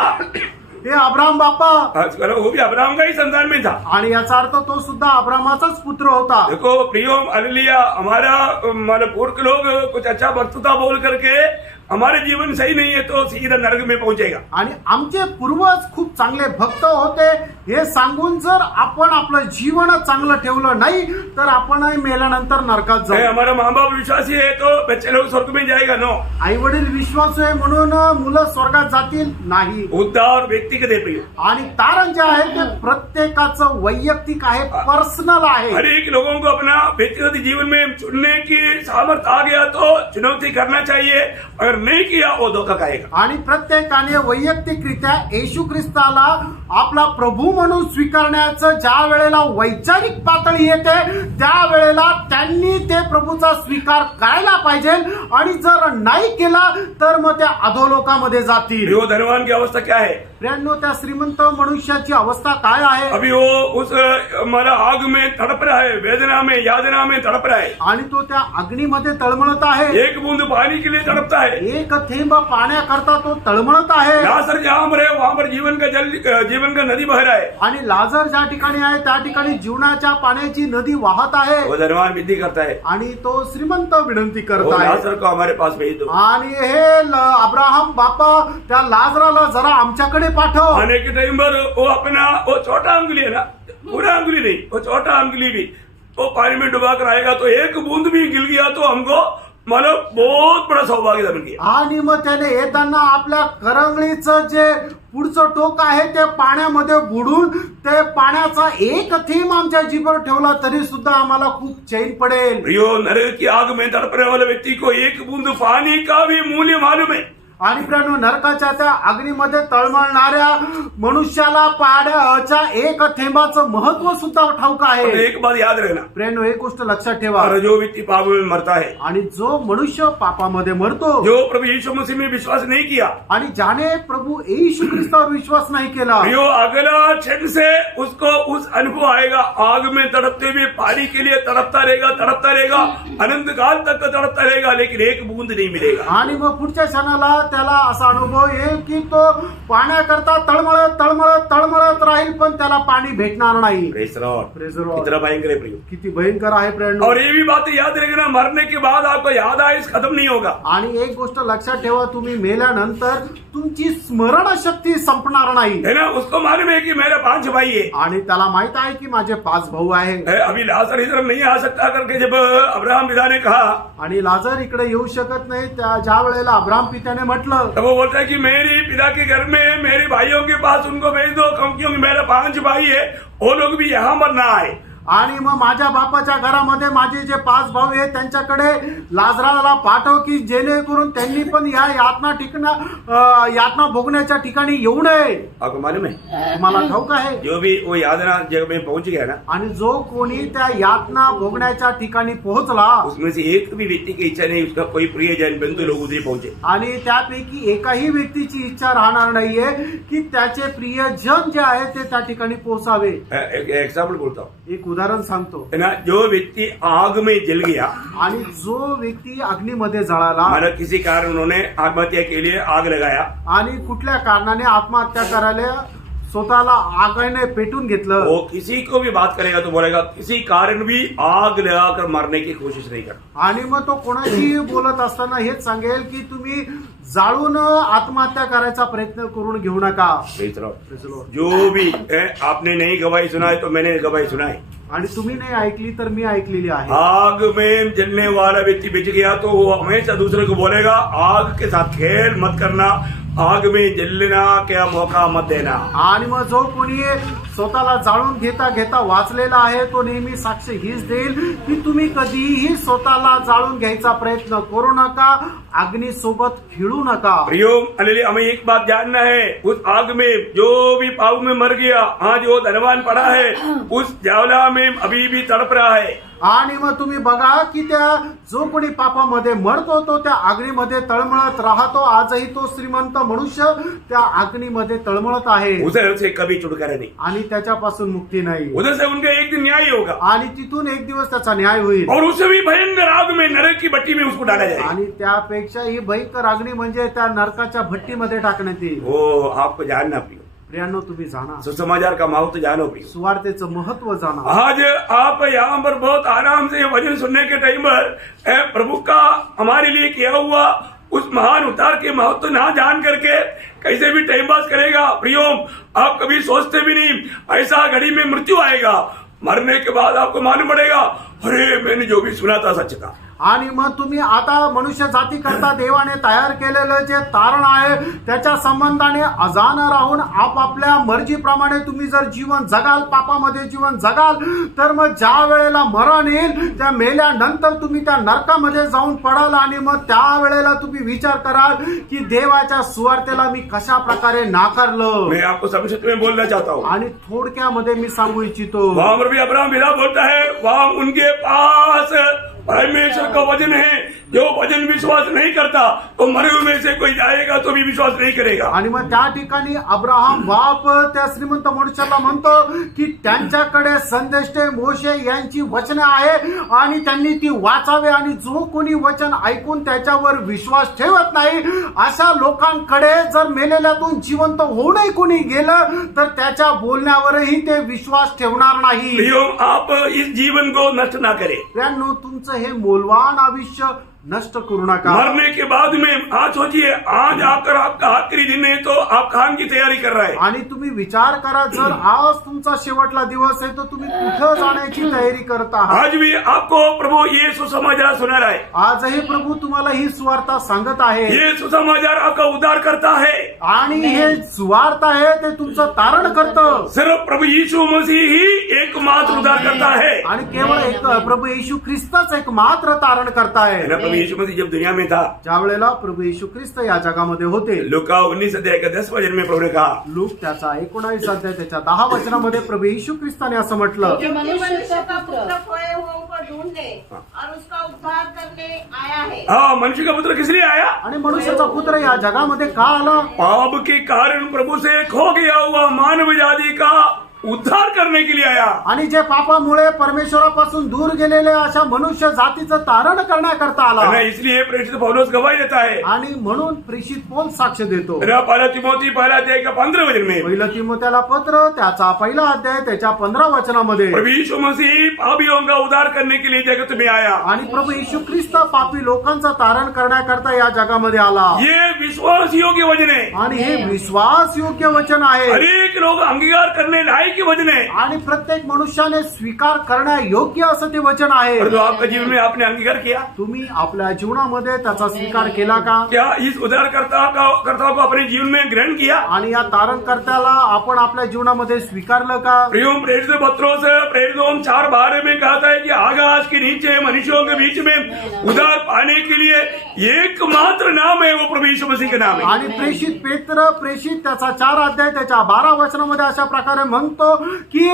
हे अब्राम बाप्पा, वो भी अब्राहम का ही संतान में था. आणि याचा अर्थ तो सुद्धा अब्रामाचाच पुत्र होता. देखो प्रियो, हालेलुया, हमारा मतलब पूर्व के लोग कुछ अच्छा वक्तृता बोल करके हमारे जीवन सही नहीं है तो सीधा नरक में पहुंचेगा. आणि आमचे पूर्वज खूप चांगले भक्त होते हे सांगून जर आपण आपलं जीवन चांगलं ठेवलं नाही तर आपण मेल्यानंतर नरकात है, जाऊ. हमारा माँ बाप विश्वासी है तो बच्चे लोग स्वर्ग में जाएगा. नो. आई वडील विश्वासू आहे म्हणून मुलं स्वर्गात जातील नाही. उद्धार व्यक्तिगत है प्रियो. आणि तारण जे आहे ते प्रत्येकाचं वैयक्तिक आहे, पर्सनल आहे. हर एक लोगों को अपना व्यक्तिगत जीवन में चुनने की सामर्थ्य आ गया तो चुनौती करना चाहिए. अगर नहीं किया वो धोखा खाएगा. आणि प्रत्येकाने वैयक्तिकरित्या येशू ख्रिस्ताला आपला प्रभू म्हणून स्वीकारण्याचं ज्या वेळेला वैचारिक पातळी येते त्या वेळेला त्यांनी ते प्रभूचा स्वीकार करायला पाहिजे. आणि जर नाही केला तर मग त्या अधोलोकामध्ये जातील. प्रियो, धनवान की अवस्था क्या है? प्रियांनो, त्या श्रीमंत मनुष्याची अवस्था काय आहे? अभी वो उस हमारा आग में तड़प रहा है, वेदना में यातना में तड़प रहा है. आणि तो त्या अग्नीमध्ये तळमळत आहे. एक बूंद पानी के लिए तड़पता है. एक थेंब पाण्याकरता तो तळमळत आहे. लाजर जहां पर है वहां पर जीवन का नदी बह रहा है. आणि लाजर ज्या ठिकाणी आहे त्या ठिकाणी जीवनाच्या पाण्याची नदी वाहत आहे. वो धनवान विधि करता है, आणि तो श्रीमंत विनंती करत वो आहे. लाजर को हमारे पास भेज दो. आणि हे अब्राहम बापा त्या लाजराला जरा आमच्याकडे पाठव. आने के टाइम पर वो अपना वो छोटा अंगुली है ना, पूरा अंगुली नहीं, वो छोटा अंगुली भी वो पानी में डुबा कर आएगा तो एक बूंद भी गिर गया तो हमको मतलब बहुत बड़ा सौभाग्य मिल गया. आणि मग त्याने येताना आपल्या करंगळीचं जे पुढचं टोक आहे ते पाण्यामध्ये बुडून ते पाण्याचा एक थेंब आमच्या जीभवर ठेवला तरी सुद्धा आम्हाला खूप चैन पडेल. प्रियो, नरक की आग में तड़पने वाले व्यक्ति को एक बूंद पानी का भी मूल्य मालूम है. आणि प्रियांनो, नरकाच्या त्या अग्नीमध्ये तळमळणाऱ्या मनुष्याला पाण्याच्या एक थेंबाचं महत्व सुद्धा ठाऊक और आहे. एक बात याद रखना, प्रियांनो, एक गोष्ट लक्षात ठेवा. और जो व्यक्ति पाप में मरता है, आणि जो मनुष्य पापामध्ये मरतो, जो प्रभु यीशु मसीह में विश्वास नहीं किया, आणि ज्याने प्रभू येशू ख्रिस्तावर विश्वास नाही केला, प्रियो, अगला क्षण से उसको उस अनुभव आएगा. आग में तड़पते हुए पानी के लिए तड़पता रहेगा, अनंत काल तक तड़पता रहेगा, लेकिन एक बूंद नहीं मिलेगा. आणि मग पुढच्या क्षणाला त्याला असा अनुभव येईल की तो पाण्याकरता तळमळत राहील पण त्याला पाणी भेटणार नाही. Praise the Lord. Praise the Lord. कितना भयंकर है प्रियो. किती भयंकर आहे प्रियांनो. और ये भी बात याद रखना, मरने के बाद आपको याद आए खत्म नहीं होगा. आणि एक गोष्ट लक्षात ठेवा, तुम्ही मेल्यानंतर तुमची स्मरणशक्ती संपणार नाही. है ना. उसको मालूम है कि मेरे 5 भाई है. आणि त्याला माहित आहे की माझे 5 भाऊ आहे. अभी लाजर इधर नहीं आ सकता करके जब अब्राहम पिता ने कहा, आणि लाजर इकडे येऊ शकत नाही. ज्या वेळेला अब्राम पित्याने म्हटलं तो वो बोलता है कि मेरी पिता के घर में मेरे भाइयों के पास उनको भेज दो, क्योंकि मेरे 5 भाई है, वो लोग भी यहाँ पर ना आए. आणि मग माझ्या बापाच्या घरामध्ये माझे जे 5 भाऊ आहेत त्यांच्याकडे लाजराला पाठव की जेणेकरून त्यांनी पण या यातना भोगण्याच्या ठिकाणी येऊ नये. आपको मालूम है, मला ठाऊक आहे. जो भी वो यातना जगह में पहुंच गया ना, आणि जो कोणी त्या यातना भोगण्याच्या ठिकाणी पोहोचला उसमें से एक भी व्यक्ति की इच्छा नहीं उसका कोई प्रियजन बंधु लोग उधर पहुंचे. आणि त्यापैकी एकाही व्यक्तीची इच्छा राहणार नाहीये की त्याचे प्रियजन जे आहे ते त्या ठिकाणी पोहोचावे. एक एग्जाम्पल बोलता हूँ, एक उदाहरण सांगतो. है ना. जो व्यक्ति आग में जल गया, आणि जो व्यक्ती अग्नीमध्ये जळाला मतलब किसी कारण उन्होंने आत्महत्या के लिए आग लगाया, आणि कुठल्या कारणाने आत्महत्या करायला स्वतःला आगीने पेटून घेतलं, वो किसी को भी बात करेगा तो बोलेगा किसी कारण भी आग लगाकर मरने की कोशिश नहीं करता. आणि मग तो कोणाशी बोलत असताना हेच सांगेल की तुम्ही जाळून आत्महत्या करायचा प्रयत्न करून घेऊ नका. Praise the Lord. जो भी आपने नहीं गवाही सुनाई तो मैंने गवाही सुनाई. आणि तुम्ही नाही ऐकली तर मी ऐकलेली आहे. आग में जलने वाला व्यक्ति बिच गया तो वो हमेशा दूसरे को बोलेगा आग के साथ खेल मत करना, आग में जलना क्या मौका मत देना. आणि मग जो कोणी स्वतःला जाळून घेता घेता वाचलेला आहे तो नेहमी साक्ष हीच देईल की तुम्ही कधीही स्वतःला जाळून घ्यायचा प्रयत्न करू नका, अग्नि सोबत खेळू नका. प्रियोम अलेले हमें एक बात जानना है, उस आग में जो भी पाप में मर गया, आज वो धनवान पड़ा है, उस ज्वाला में अभी भी तड़प रहा है. आणि मग तुम्ही बघा की त्या जो कोणी पापामध्ये मरतो तो त्या अग्नीमध्ये तळमळत राहतो. आजही तो श्रीमंत मनुष्य त्या अग्नीमध्ये तळमळत आहे उधर से कभी छुटकारा नहीं, आणि त्याच्यापासून मुक्ती नाही. उधर से उनका एक दिन न्याय होगा आणि तिथून एक दिवस त्याचा न्याय होईल. और उससे भी भयंकर आग में नरक की भट्टी में उसको डाला जाएगा. आणि त्यापेक्षा ही भयंकर अग्नी म्हणजे त्या नरकाच्या भट्टीमध्ये टाकण्यात येईल. वो आपको जानना प्रियो, प्रियांनो तुम्ही जाणा, सुसमाचार का महत्व जानो प्रियो. सुवार्तेचं महत्व जाणा. आज आप यहाँ पर बहुत आराम से वचन सुनने के टाइम पर प्रभु का हमारे लिए किया हुआ उस महान उद्धार के महत्व ना जान करके कैसे भी टाइम पास करेगा. प्रियोम आप कभी सोचते भी नहीं ऐसा घड़ी में मृत्यू आएगा, मरने के बाद आपको मालूम पड़ेगा अरे मैंने जो भी सुना था सच था. आणि मग तुम्ही आता मनुष्य जाती करता देवाने तयार केलेलं जे तारण आहे त्याच्या संबंधाने अजान राहून आपापल्या मर्जीप्रमाणे तुम्ही जर जीवन जगाल, पापामध्ये जीवन जगाल, तर मग ज्या वेळेला मरण येईल त्या मेल्यानंतर तुम्ही त्या नरकामध्ये जाऊन पडाल. आणि मग त्यावेळेला तुम्ही विचार कराल की देवाच्या सुवार्तेला मी कशा प्रकारे नाकारलं. मैं आपको संक्षिप्त में बोलना चाहता हूँ. आणि थोडक्यामध्ये मी सांगू इच्छितो, वहां पर भी अब्राहम विदा बोलता है, वहां उनके पास परमेश्वर का वचन है. जो वचन विश्वास नहीं करता तो मरे हुए में से कोई जाएगा तो भी विश्वास नहीं करेगा. आणि मग त्या ठिकाणी अब्राहम बाप त्या श्रीमंत मनुष्याला म्हणतो की त्यांच्याकडे संदेष्टे मोशे यांची वचने आहे आणि त्यांनी ती वाचावे. आणि जो कोणी वचन ऐकून त्याच्यावर विश्वास ठेवत नाही अशा लोकांकडे जर मेलेल्यातून जिवंत होऊनही कोणी गेलं तर त्याच्या बोलण्यावरही ते विश्वास ठेवणार नाही. प्रियो आप इस जीवन को नष्ट ना करें. त्यानं तुमचं हे मोलवान आयुष्य नष्ट करू नका. मरने के बाद में आज सोचिए, आज आकर आपका आखिरी दिन है तो आप खान की तैयारी कर रहे हैं. आणि तुम्ही विचार करा, जर आज तुमचा शेवटला दिवस आहे तर तुम्ही कुठं जाण्याची तयारी करत आहात. आज भी आपको प्रभु ये सुसमाचार सुना रहा है. आजही प्रभू तुम्हाला ही सुवार्ता सांगत आहे ये सुसमाचार आपका उद्धार करता है. आणि हे सुवार्ता आहे ते तुमचं तारण करतं. सिर्फ प्रभु यीशु मसीह ही एकमात्र उद्धार करता है. आणि केवळ एक प्रभू येशू ख्रिस्तच एक मात्र तारण करताय. प्रभु यीशु मसीह जब दुनिया में था, ज्या वेळेला प्रभू येशू ख्रिस्त या जगामध्ये होते, लूका 19 अध्याय का 10 वचन में प्रभु ने कहा, लूक त्याचा 19 अध्याय त्याच्या 10 वचनामध्ये प्रभू येशू ख्रिस्ताने असं म्हटलं, कि मनुष्य का पुत्र खोए हुओं को ढूंढने और उसका उद्धार करने आया है. हाँ, मनुष्य का पुत्र किस लिए आया? आणि मनुष्याचा पुत्र या जगामध्ये का आला? पाप के कारण प्रभु से खो गया हुआ मानव जाति का उद्धार करने के लिए आया. आणि जे पापामुळे परमेश्वरापासून दूर गेलेले अशा मनुष्य जातीचं तारण करण्याकरता आला. है ना, इसलिए प्रेषित पौलुस गवाही देता है. आणि म्हणून प्रेषित पौल साक्ष देतो. पहला तिमोथी पहला अध्याय का 15 वचन में पहिलं तिमोथेला पत्र त्याचा पहिला अध्याय त्याच्या 15 वचनामध्ये, प्रभु यीशु मसीह पापियों का उद्धार करने के लिए जगत में आया. आणि प्रभू येशू ख्रिस्त पापी लोकांचं तारण करण्याकरता या जगामध्ये आला. ये विश्वास योग्य वचन है. आणि हे विश्वास योग्य वचन आहे. अनेक लोग अंगीकार करने लायक के वचन है. आणि प्रत्येक मनुष्याने स्वीकार करण्या योग्य असं ते वचन आहे. और तो आपका जीवन में आपने अंगीकार किया तुम्ही आपल्या जीवनामध्ये त्याचा स्वीकार केला का? क्या? इस उद्धारकर्ता को अपने जीवन में ग्रहण किया? आणि या तारणकर्त्याला आपण आपल्या जीवनामध्ये स्वीकारलं का? प्रियों प्रेरित पत्रोस प्रेरितों 4:12 में कहता है कि आकाश के नीचे मनुष्यों के बीच में उद्धार पाने के लिए एकमात्र नाम है, वो प्रभु यीशु मसीह का नाम है. आणि प्रेषित पेत्र प्रेषित त्याचा 4 अध्याय त्याच्या 12 वचनामध्ये अशा प्रकारे म्हणतो की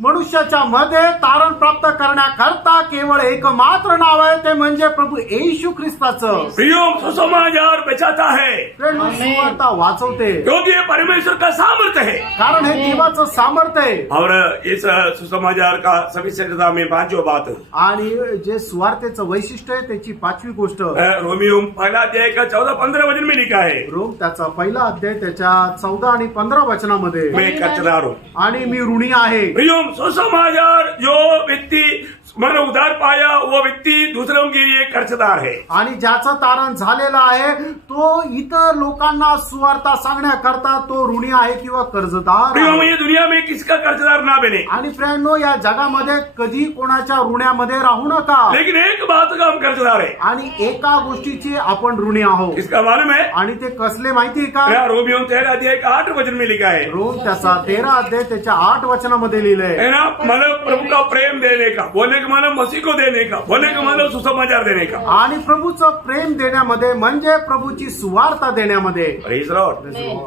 मनुष्याच्या मध्ये तारण प्राप्त करण्याकरता केवळ एकमात्र नाव आहे, ते म्हणजे प्रभू येशू ख्रिस्ताचं. प्रियों सुसमाचार बचाता है सुवार्ता वाचवते, क्योंकि ये परमेश्वर का सामर्थ्य है. कारण हे देवाचं सामर्थ्य आहे. और इस सुसमाचार का सविशेषता में 5वीं बात, आणि जे सुवार्तेचं वैशिष्ट्य आहे त्याची 5वी गोष्ट, रोमियो पहला अध्याय का 14-15 वचन में लिखा है, रोम त्याचा पहिला अध्याय त्याच्या 14 आणि 15 वचनामध्ये, मैं कर्जदार हूँ. आणि मी ऋणी आहे. प्रियों सुसमाचार जो व्यक्ति मैंने उधार पाया वो व्यक्ति दूसरों के लिए कर्जदार है। आणि ज्याचं तारण झालेलं आहे तो इतर लोकांना सुवार्ता सांगण्याकरता तो ऋणी आहे किंवा कर्जदार प्रियो, आहे. ये दुनिया में किसका कर्जदार ना बने, आणि फ्रेंडनो, या जगामध्ये कधी कोणाच्या ऋण्यामध्ये राहू नका. लेकिन एक बात का हम कर्जदार है। आणि एका गोष्टीची आपण ऋणी आहोत. किसका मालूम है? आणि ते कसले माहितीये का? रोमियो 13 अध्याय का 8 वचन में लिखा है, रोम त्याचा 13 अध्याय त्याच्या 8 वचनामध्ये लिहिलंय. है ना, मतलब प्रभु का प्रेम देने का, बोलने का मतलब मसीह को देने का, बोलने का मतलब सुसमाचार देने का। आणि प्रभूचं प्रेम देण्यामध्ये म्हणजे प्रभूची सुवार्ता देण्यामध्ये. Praise the Lord।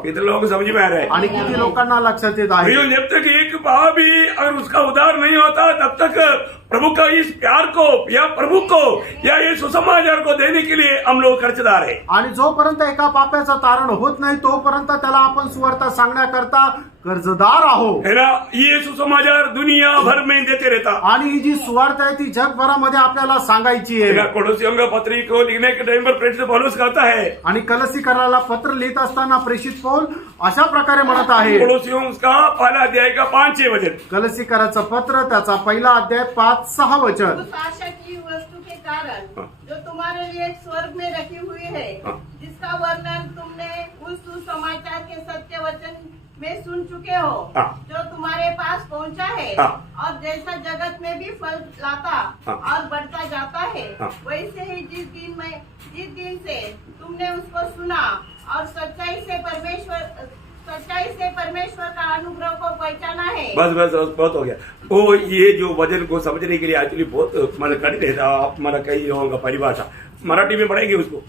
कितने लोग समझ में आ रहे हैं? आणि किती लोकांना लक्षात येत आहे? प्रियो, जब तक एक पापी अगर उसका उद्धार नहीं होता तब तक प्रभु का इस प्यार को या प्रभु को या ये सुसमाचार को देने के लिए हम लोग कर्जदार है। आणि जोपर्यंत एका पाप्याचं तारण होत नाही तोपर्यंत त्याला आपण सुवार्ता सांगण्याकरता कर्जदार आहोत. है ना, ये सुसमाचार दुनिया भर में देते रहता। आणि ही जी सुवार्ता आहे ती जगभरामध्ये आपल्याला सांगायची है ना, आहे. कोलोसियों का पत्री को लिखने के टाइम पर प्रेरित पौलुस कहता है, आणि कलसीकराला पत्र लिहित असताना प्रेषित पौल अशा प्रकारे म्हणत आहे. कोलोसियों का पहला अध्याय का 5-6 वचन, कलसीकराचं पत्र त्याचा पहिला अध्याय 5-6 वचन. उस आशा की वस्तु के कारण जो तुम्हारे लिए स्वर्ग में रखी हुई है, जिसका वर्णन तुमने उस सुसमाचार के सत्य वचन में सुन चुके हो, जो तुम्हारे पास पहुंचा है और जैसा जगत में भी फल लाता और बढ़ता जाता है, वैसे ही जिस दिन से तुमने उसको सुना और सच्चाई से परमेश्वर का अनुग्रह को पहचाना है। बस बहुत हो गया। वो ये जो वचन को समझने के लिए एक्चुअली बहुत मन कठिन रहता। आप मला काही होगा परिभाषा मराठी में पढ़ेंगे उसको।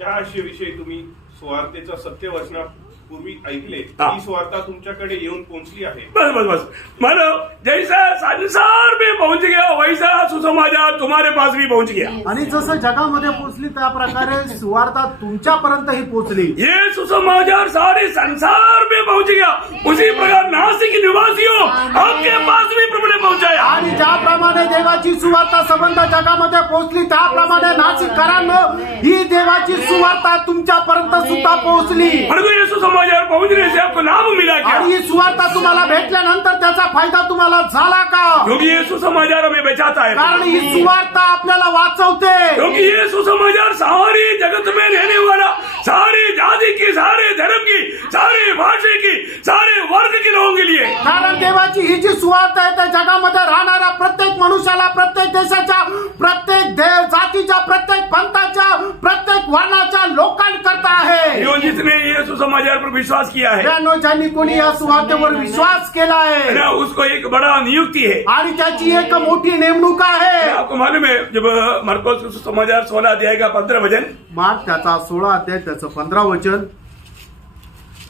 या विषयी तुम्ही सुवार्तेचं सत्य वचनापूर्वी ऐकले, हा। ही सुवार्ता तुमच्याकडे येऊन पोहोचली आहे। बस मतलब जैसा संसार में पहुंच गया वैसा सुसमाचार तुम्हारे पास भी पहुंच गया। आणि जसं जगामध्ये पोहोचली त्या प्रकारे सुवार्ता तुमच्यापर्यंत ही पोहोचली. ये सुसमाचार सारे संसार में पहुंच गया, उसी प्रकार नासिक निवासियों आपके पास भी प्रभु ने पहुंचाया। आणि ज्याप्रमाणे देवाची सुवार्ता संबंध जगामध्ये पोहोचली त्याप्रमाणे नाशिककरांनो ही देवाची सुवार्ता तुमच्यापर्यंत सुद्धा पोहोचली. परंतु ये सुसमाचार पहुंचने से आपको लाभ मिला क्या? आणि ही सुवार्ता तुम्हाला भेटल्यानंतर त्याचा फायदा तुम्हाला झाला का? क्योंकि ये सुसमाचार हमें बचाता है, कारण ही सुवार्ता आपल्याला वाचवते. क्योंकि ये सुसमाचार सारी जगत में रहने वाला, सारी जाति की, सारे धर्म की, सारे भाषा की, सारे वर्ग के लोगों के लिए। कारण देवाची ही जी सुवार्ता आहे त्या जगामध्ये राहणाऱ्या प्रत्येक मनुष्याला, प्रत्येक देशाच्या, प्रत्येक जातीच्या, प्रत्येक पंथाच्या, प्रत्येक वर्णाच्या लोकांकरता आहे. जो जिसने ये सुसमाचार पर विश्वास किया है त्यानो ज्यांनी कोणी या सुवार्तेवर विश्वास केला आहे ना, उसको एक बड़ा नियुक्ति है। आणि त्याची एक मोठी नेमणूक आहे. आपको मालूम है जब मरकोस का सुसमाचार 16 अध्याय का 15 वचन, मार्क त्याचा 16 अध्याय त्याचं 15 वचन.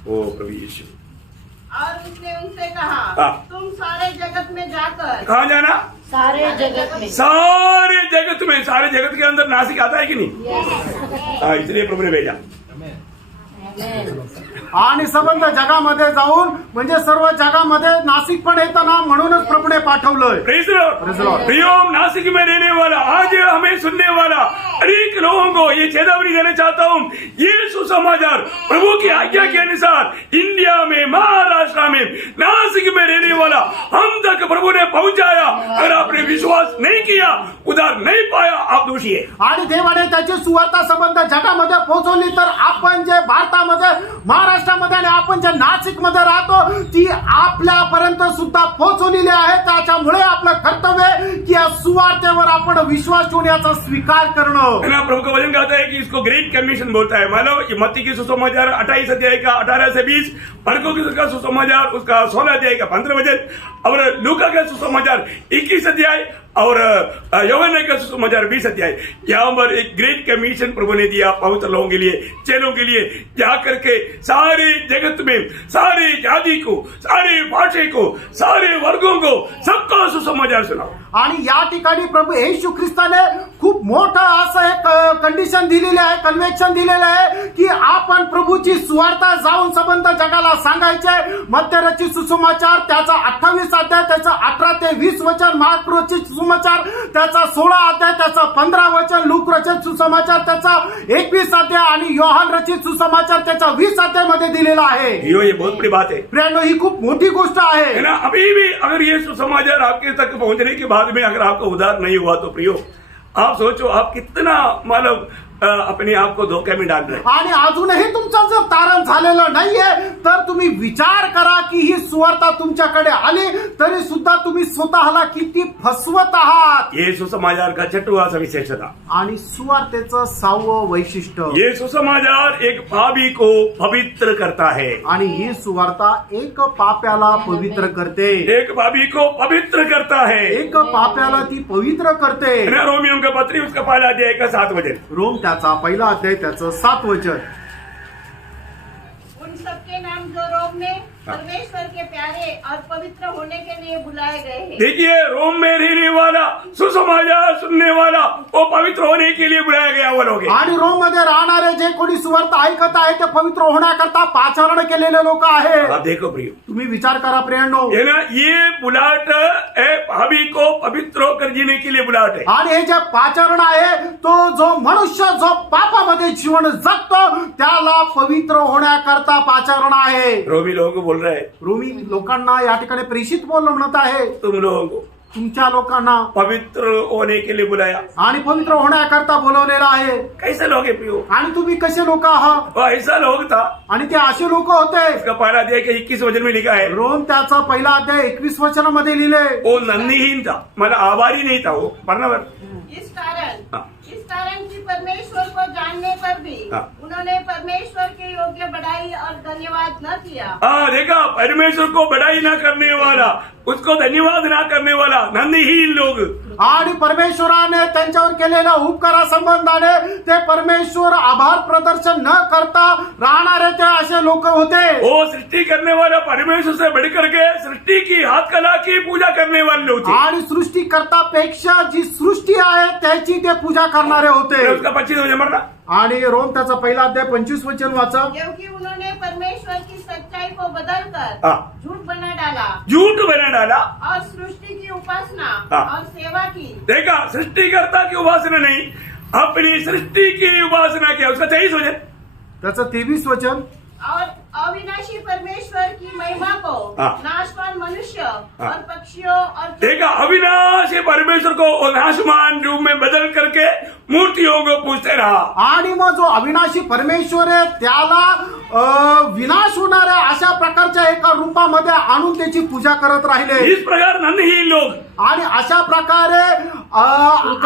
ओ प्रभु यीशु, और उसने उनसे कहा, हाँ। तुम सारे जगत में जाकर कहाँ जाना? सारे जगत में। सारे जगत में, सारे जगत के अंदर नासिक आता है कि नहीं? हाँ, इसलिए प्रभु ने भेजा। आणि संबंध जगामध्ये जाऊन म्हणजे सर्व जगामध्ये नाशिक पण येतं ना, म्हणूनच प्रभूने पाठवलंय. Praise the Lord। Praise the Lord। Priyom Nashik में रहने वाला, आज हमें सुनने वाला अनेक लोगों को ये चेतावनी देना चाहता हूँ, ये सुसमाचार प्रभु की आज्ञा के अनुसार इंडिया में, महाराष्ट्र में, नासिक में रहने वाला हम तक प्रभु ने पहुंचाया। अगर आपने विश्वास नहीं किया, उधार नहीं पाया, आप दोषी है। आणि देवाने त्याची सुवार्ता संबंध जगामध्ये पोहोचवली तर आपण जे भारतामध्ये, महाराष्ट्रामध्ये आणि आपण जे नाशिक मध्ये राहतो ती आपल्यापर्यंत सुद्धा पोहोचवलेली आहे. त्याच्यामुळे आपलं कर्तव्य आहे की या सुवार्तेवर आपण विश्वास ठेवून याचा स्वीकार करणं. है ना, प्रभु का वचन कहता है कि इसको ग्रेट कमीशन बोलता है। मानो ये मत्ती की सुसमाचार 28 अध्याय का 18 से 20, मरको का सुसमाचार उसका 16 अध्याय का 15 वचन, और लूका का सुसमाचार 21 अध्याय, और यूहन्ना का सुसमाचार 20 अध्याय। यहाँ पर एक ग्रेट कमीशन प्रभु ने दिया पवित्र लोगों के लिए, चेलों के लिए, जा करके सारे जगत में, सारे जाति को, सारे भाषा को, सारे वर्गों को, सबका सुसमाचार सुनाओ। आणि या ठिकाणी प्रभू येशू ख्रिस्ताने खूप मोठं असं एक कंडिशन दिलेली आहे, कन्व्हेन्शन दिलेलं आहे की आपण प्रभूची सुवार्ता जाऊन संबंध जगाला सांगायचे. मत्तेरचित सुसमाचार त्याचा 28 अध्याय त्याचा 18 ते 20 वचन, मार्करचित सुसमाचार त्याचा 16 अध्याय त्याचा 15 वचन, लूक रचित सुसमाचार त्याचा 21 अध्याय आणि योहान रचित सुसमाचार त्याचा 20 अध्याय मध्ये दिलेला आहे. ये बहुत बड़ी बात है प्रियानो, ही खूप मोठी गोष्ट है आहे. ना. अभी भी अगर ये सुसमाचार आपके तक पहुंचने के बाद में अगर आपका उद्धार नहीं हुआ तो प्रियो, आप सोचो आप कितना मतलब अपने आप को धोखे में डाल रहे हैं. आणि अजूनही तुमचं जर तारण झालेलं नाहीये तर तुम्ही विचार करा की ही सुवार्ता तुमच्याकडे आली तरी सुद्धा तुम्ही स्वतःला किती फसवत आहात. ये सुसमाचार का छठवा विशेषता. आणि सुवार्तेचं 6वं वैशिष्ट्य, ये सुसमाचार एक पापी को पवित्र करता है. आणि ही सुवार्ता एक पाप्याला पवित्र करते. एक पापी को पवित्र करता है. एक पाप्याला ती पवित्र करते. है ना. रोमियों का पत्री उसका पहला अध्याय का 7 वचन. रोम त्याचा पहिला अध्याय त्याचं 7 वचन. उन सबके नाम जो रोम में परमेश्वर के प्यारे और पवित्र होने के लिए बुलाए गए हैं. देखिए, रोम में रहने वाला सुसमाचार सुनने वाला वो पवित्र होने के लिए बुलाया गया वो लोग हैं. आणि रोम मध्ये राहणारे जे कोणी सुवार्ता ऐकत आहे ते पवित्र होण्याकरता पाचारण केलेले लोक आहेत. आप देखो प्रियो, तुम्ही विचार करा प्रियांनो, ये ना, ये बुलाहट है पापी को पवित्र होकर जीने के लिए बुलाहट है. आणि हे जे पाचारण आहे तो जो मनुष्य जो पापामध्ये जीवन जगतो त्याला पवित्र होण्याकरता पाचारण आहे. रोमी लोगों को बोल रहा है, रोमी लोकांना या ठिकाणी प्रेषित बोलणं म्हणत आहे तुम लोगों को तुमच्या लोकांना पवित्र होने के लिए बुलाया. आणि पवित्र होण्याकरता बोलवलेलं आहे. कैसे लोग है प्रियो? आणि तुम्ही कसे लोक आहात? वो ऐसा लोग था. आणि ते असे लोक होते. इसका पहला अध्याय के 21 वचन में लिखा है, रोम त्याचा पहिला अध्याय 21 वचनामध्ये लिहिले. वो नंदीहीन था, मतलब आभारी नहीं था वो. पढ़ना बर. इस कारण हाँ. इस कारण की परमेश्वर को जानने पर भी हाँ. उन्होंने परमेश्वर के योग्य बढ़ाई और धन्यवाद न किया. हाँ, देखा, परमेश्वर को बड़ाई ना करने वाला, उसको धन्यवाद ना करने वाला नंदीहीन लोग. आणि परमेश्वराने त्यांच्यावर केलेल्या उपकारा संबंधाने ते परमेश्वर आभार प्रदर्शन न करता राहणारे ते असे लोक होते. वो सृष्टि करने वाला परमेश्वर से बढ़कर के सृष्टि की हाथ कला की पूजा करने वाले लोग थे. आणि सृष्टिकर्तापेक्षा जी सृष्टी आहे त्याची ते पूजा करणारे होते. फिर उसका 25 वचन पढ़ना. आणि रोम त्याचा पहिला अध्याय 25 वचन वाचा. क्योंकि उन्होंने परमेश्वर की सच्चाई को बदलकर हाँ. झूठ बना डाला झूठ बना डाला. और सृष्टि की उपासना हाँ. और सेवा की. देखा, सृष्टिकर्ता की उपासना नहीं, अपनी सृष्टि की उपासना किया. उसका 23 वचन. त्याचं 23 वचन. और अविनाशी परमेश्वर की महिमा को हाँ. नाशवान मनुष्य हाँ. और पक्षियों और देखा, अविनाशी परमेश्वर को नाशमान रूप में बदल करके मूर्तियों को पूजते रहा. आणि मग जो अविनाशी परमेश्वर आहे त्याला विनाश होणाऱ्या अशा प्रकारच्या एका रूपामध्ये आणून त्याची पूजा करत राहिले. इस प्रकार नंदहीन लोग, आणि अशा प्रकारे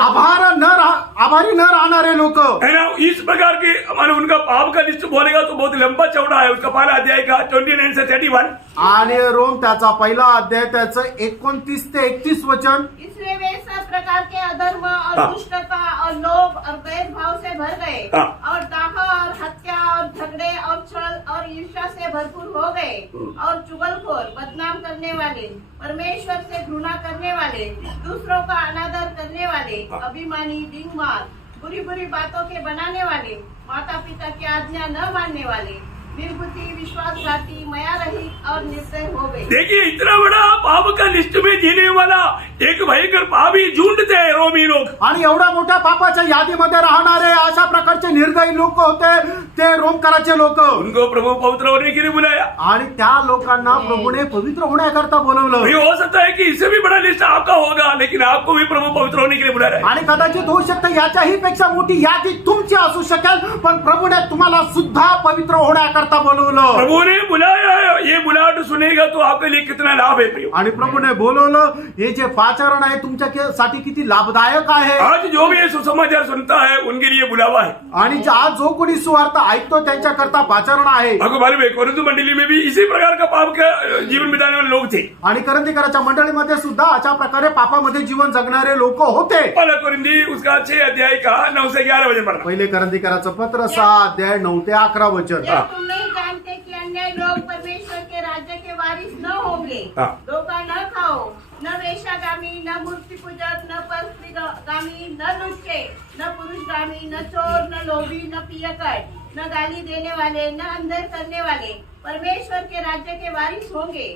आभारी न राहणारे लोक, है ना, इस प्रकार की हमारे उनका पाप का लिस्ट बोलेगा तो बहुत लंबा चौड़ा है. उसका पहला अध्याय का 29 से 31. आणि रोम त्याचा पहिला अध्याय त्याचं 29 ते 31 वचन. इसलिए वे सब प्रकार के अधर्म और हाँ. दुष्टता और लोभ और भेदभाव से भर गए हाँ. और दाह और हत्या और झगड़े और छल और ईर्ष्या से भरपूर हो गए और चुगलखोर, बदनाम करने वाले, परमेश्वर से घृणा करने वाले, दूसरों का अनादर करने वाले, अभिमानी, डिंगमार, बुरी बुरी बातों के बनाने वाले, माता पिता की आज्ञा न मानने वाले, निर्बुद्धि, विश्वासघाती, माया रहित और निर्दय हो गए. देखिए, इतना बड़ा पाप का लिस्ट में जीने वाला एक भयंकर पापी झुंड थे रोमी लोग. आणि एवढ्या मोठ्या पापाच्या यादीमध्ये राहणारे अशा प्रकारचे निर्दयी लोक होते ते रोमकराचे लोक. उनको प्रभु पवित्र होने के लिए बुलाया. आणि त्या लोकांना प्रभूने पवित्र होण्याकरता बोलवलं. ये हो सकता है कि इससे भी बड़ा लिस्ट आपका होगा, लेकिन आपको भी प्रभु पवित्र होने के लिए बुला रहा है. आणि कदाचित होऊ शकतं याच्याही पेक्षा मोठी यादी तुमची असू शकेल, पण प्रभूने तुम्हाला सुद्धा पवित्र होण्याकरता बोलवलं. प्रभु ने बुलाया है. ये बुलाहट सुनेगा तो आपके लिए कितना लाभ है प्रियो. आणि प्रभूने बोलवलं. हे जे पाचारण आहे तुमच्यासाठी किती लाभदायक आहे. आज जो भी ये सुसमाचार सुनता है उनके लिए बुलावा है. आणि आज जो कोणी सुवार्ता ऐकतो त्यांच्याकरता पाचारण आहे. आपको मालूम है, कोरिन्थ मंडली में भी इसी प्रकार का पाप का जीवन बिताने वाले लोग थे. आणि करंदीकराच्या मंडळीमध्ये सुद्धा अशा प्रकारे पापामध्ये जीवन जगणारे लोक होते. पहला कोरिन्थी उसका 6 अध्याय का 9 से 11 वचन पढ़ना. पहिले करंदीकराचं पत्र 6 अध्याय 9 ते 11 वचन. क्या तुम नहीं जानते कि अन्य लोग परमेश्वर के राज्य के वारिस न होंगे? हाँ. धोखा न खाओ, न वेश्यागामी, न मूर्ति पूजक, न परस्त्रीगामी, न लुच्चे, न पुरुषगामी, न चोर, न लोभी, न पियकर, न गाली देने वाले, न अंधर करने वाले परमेश्वर के राज्य के वारिस होंगे।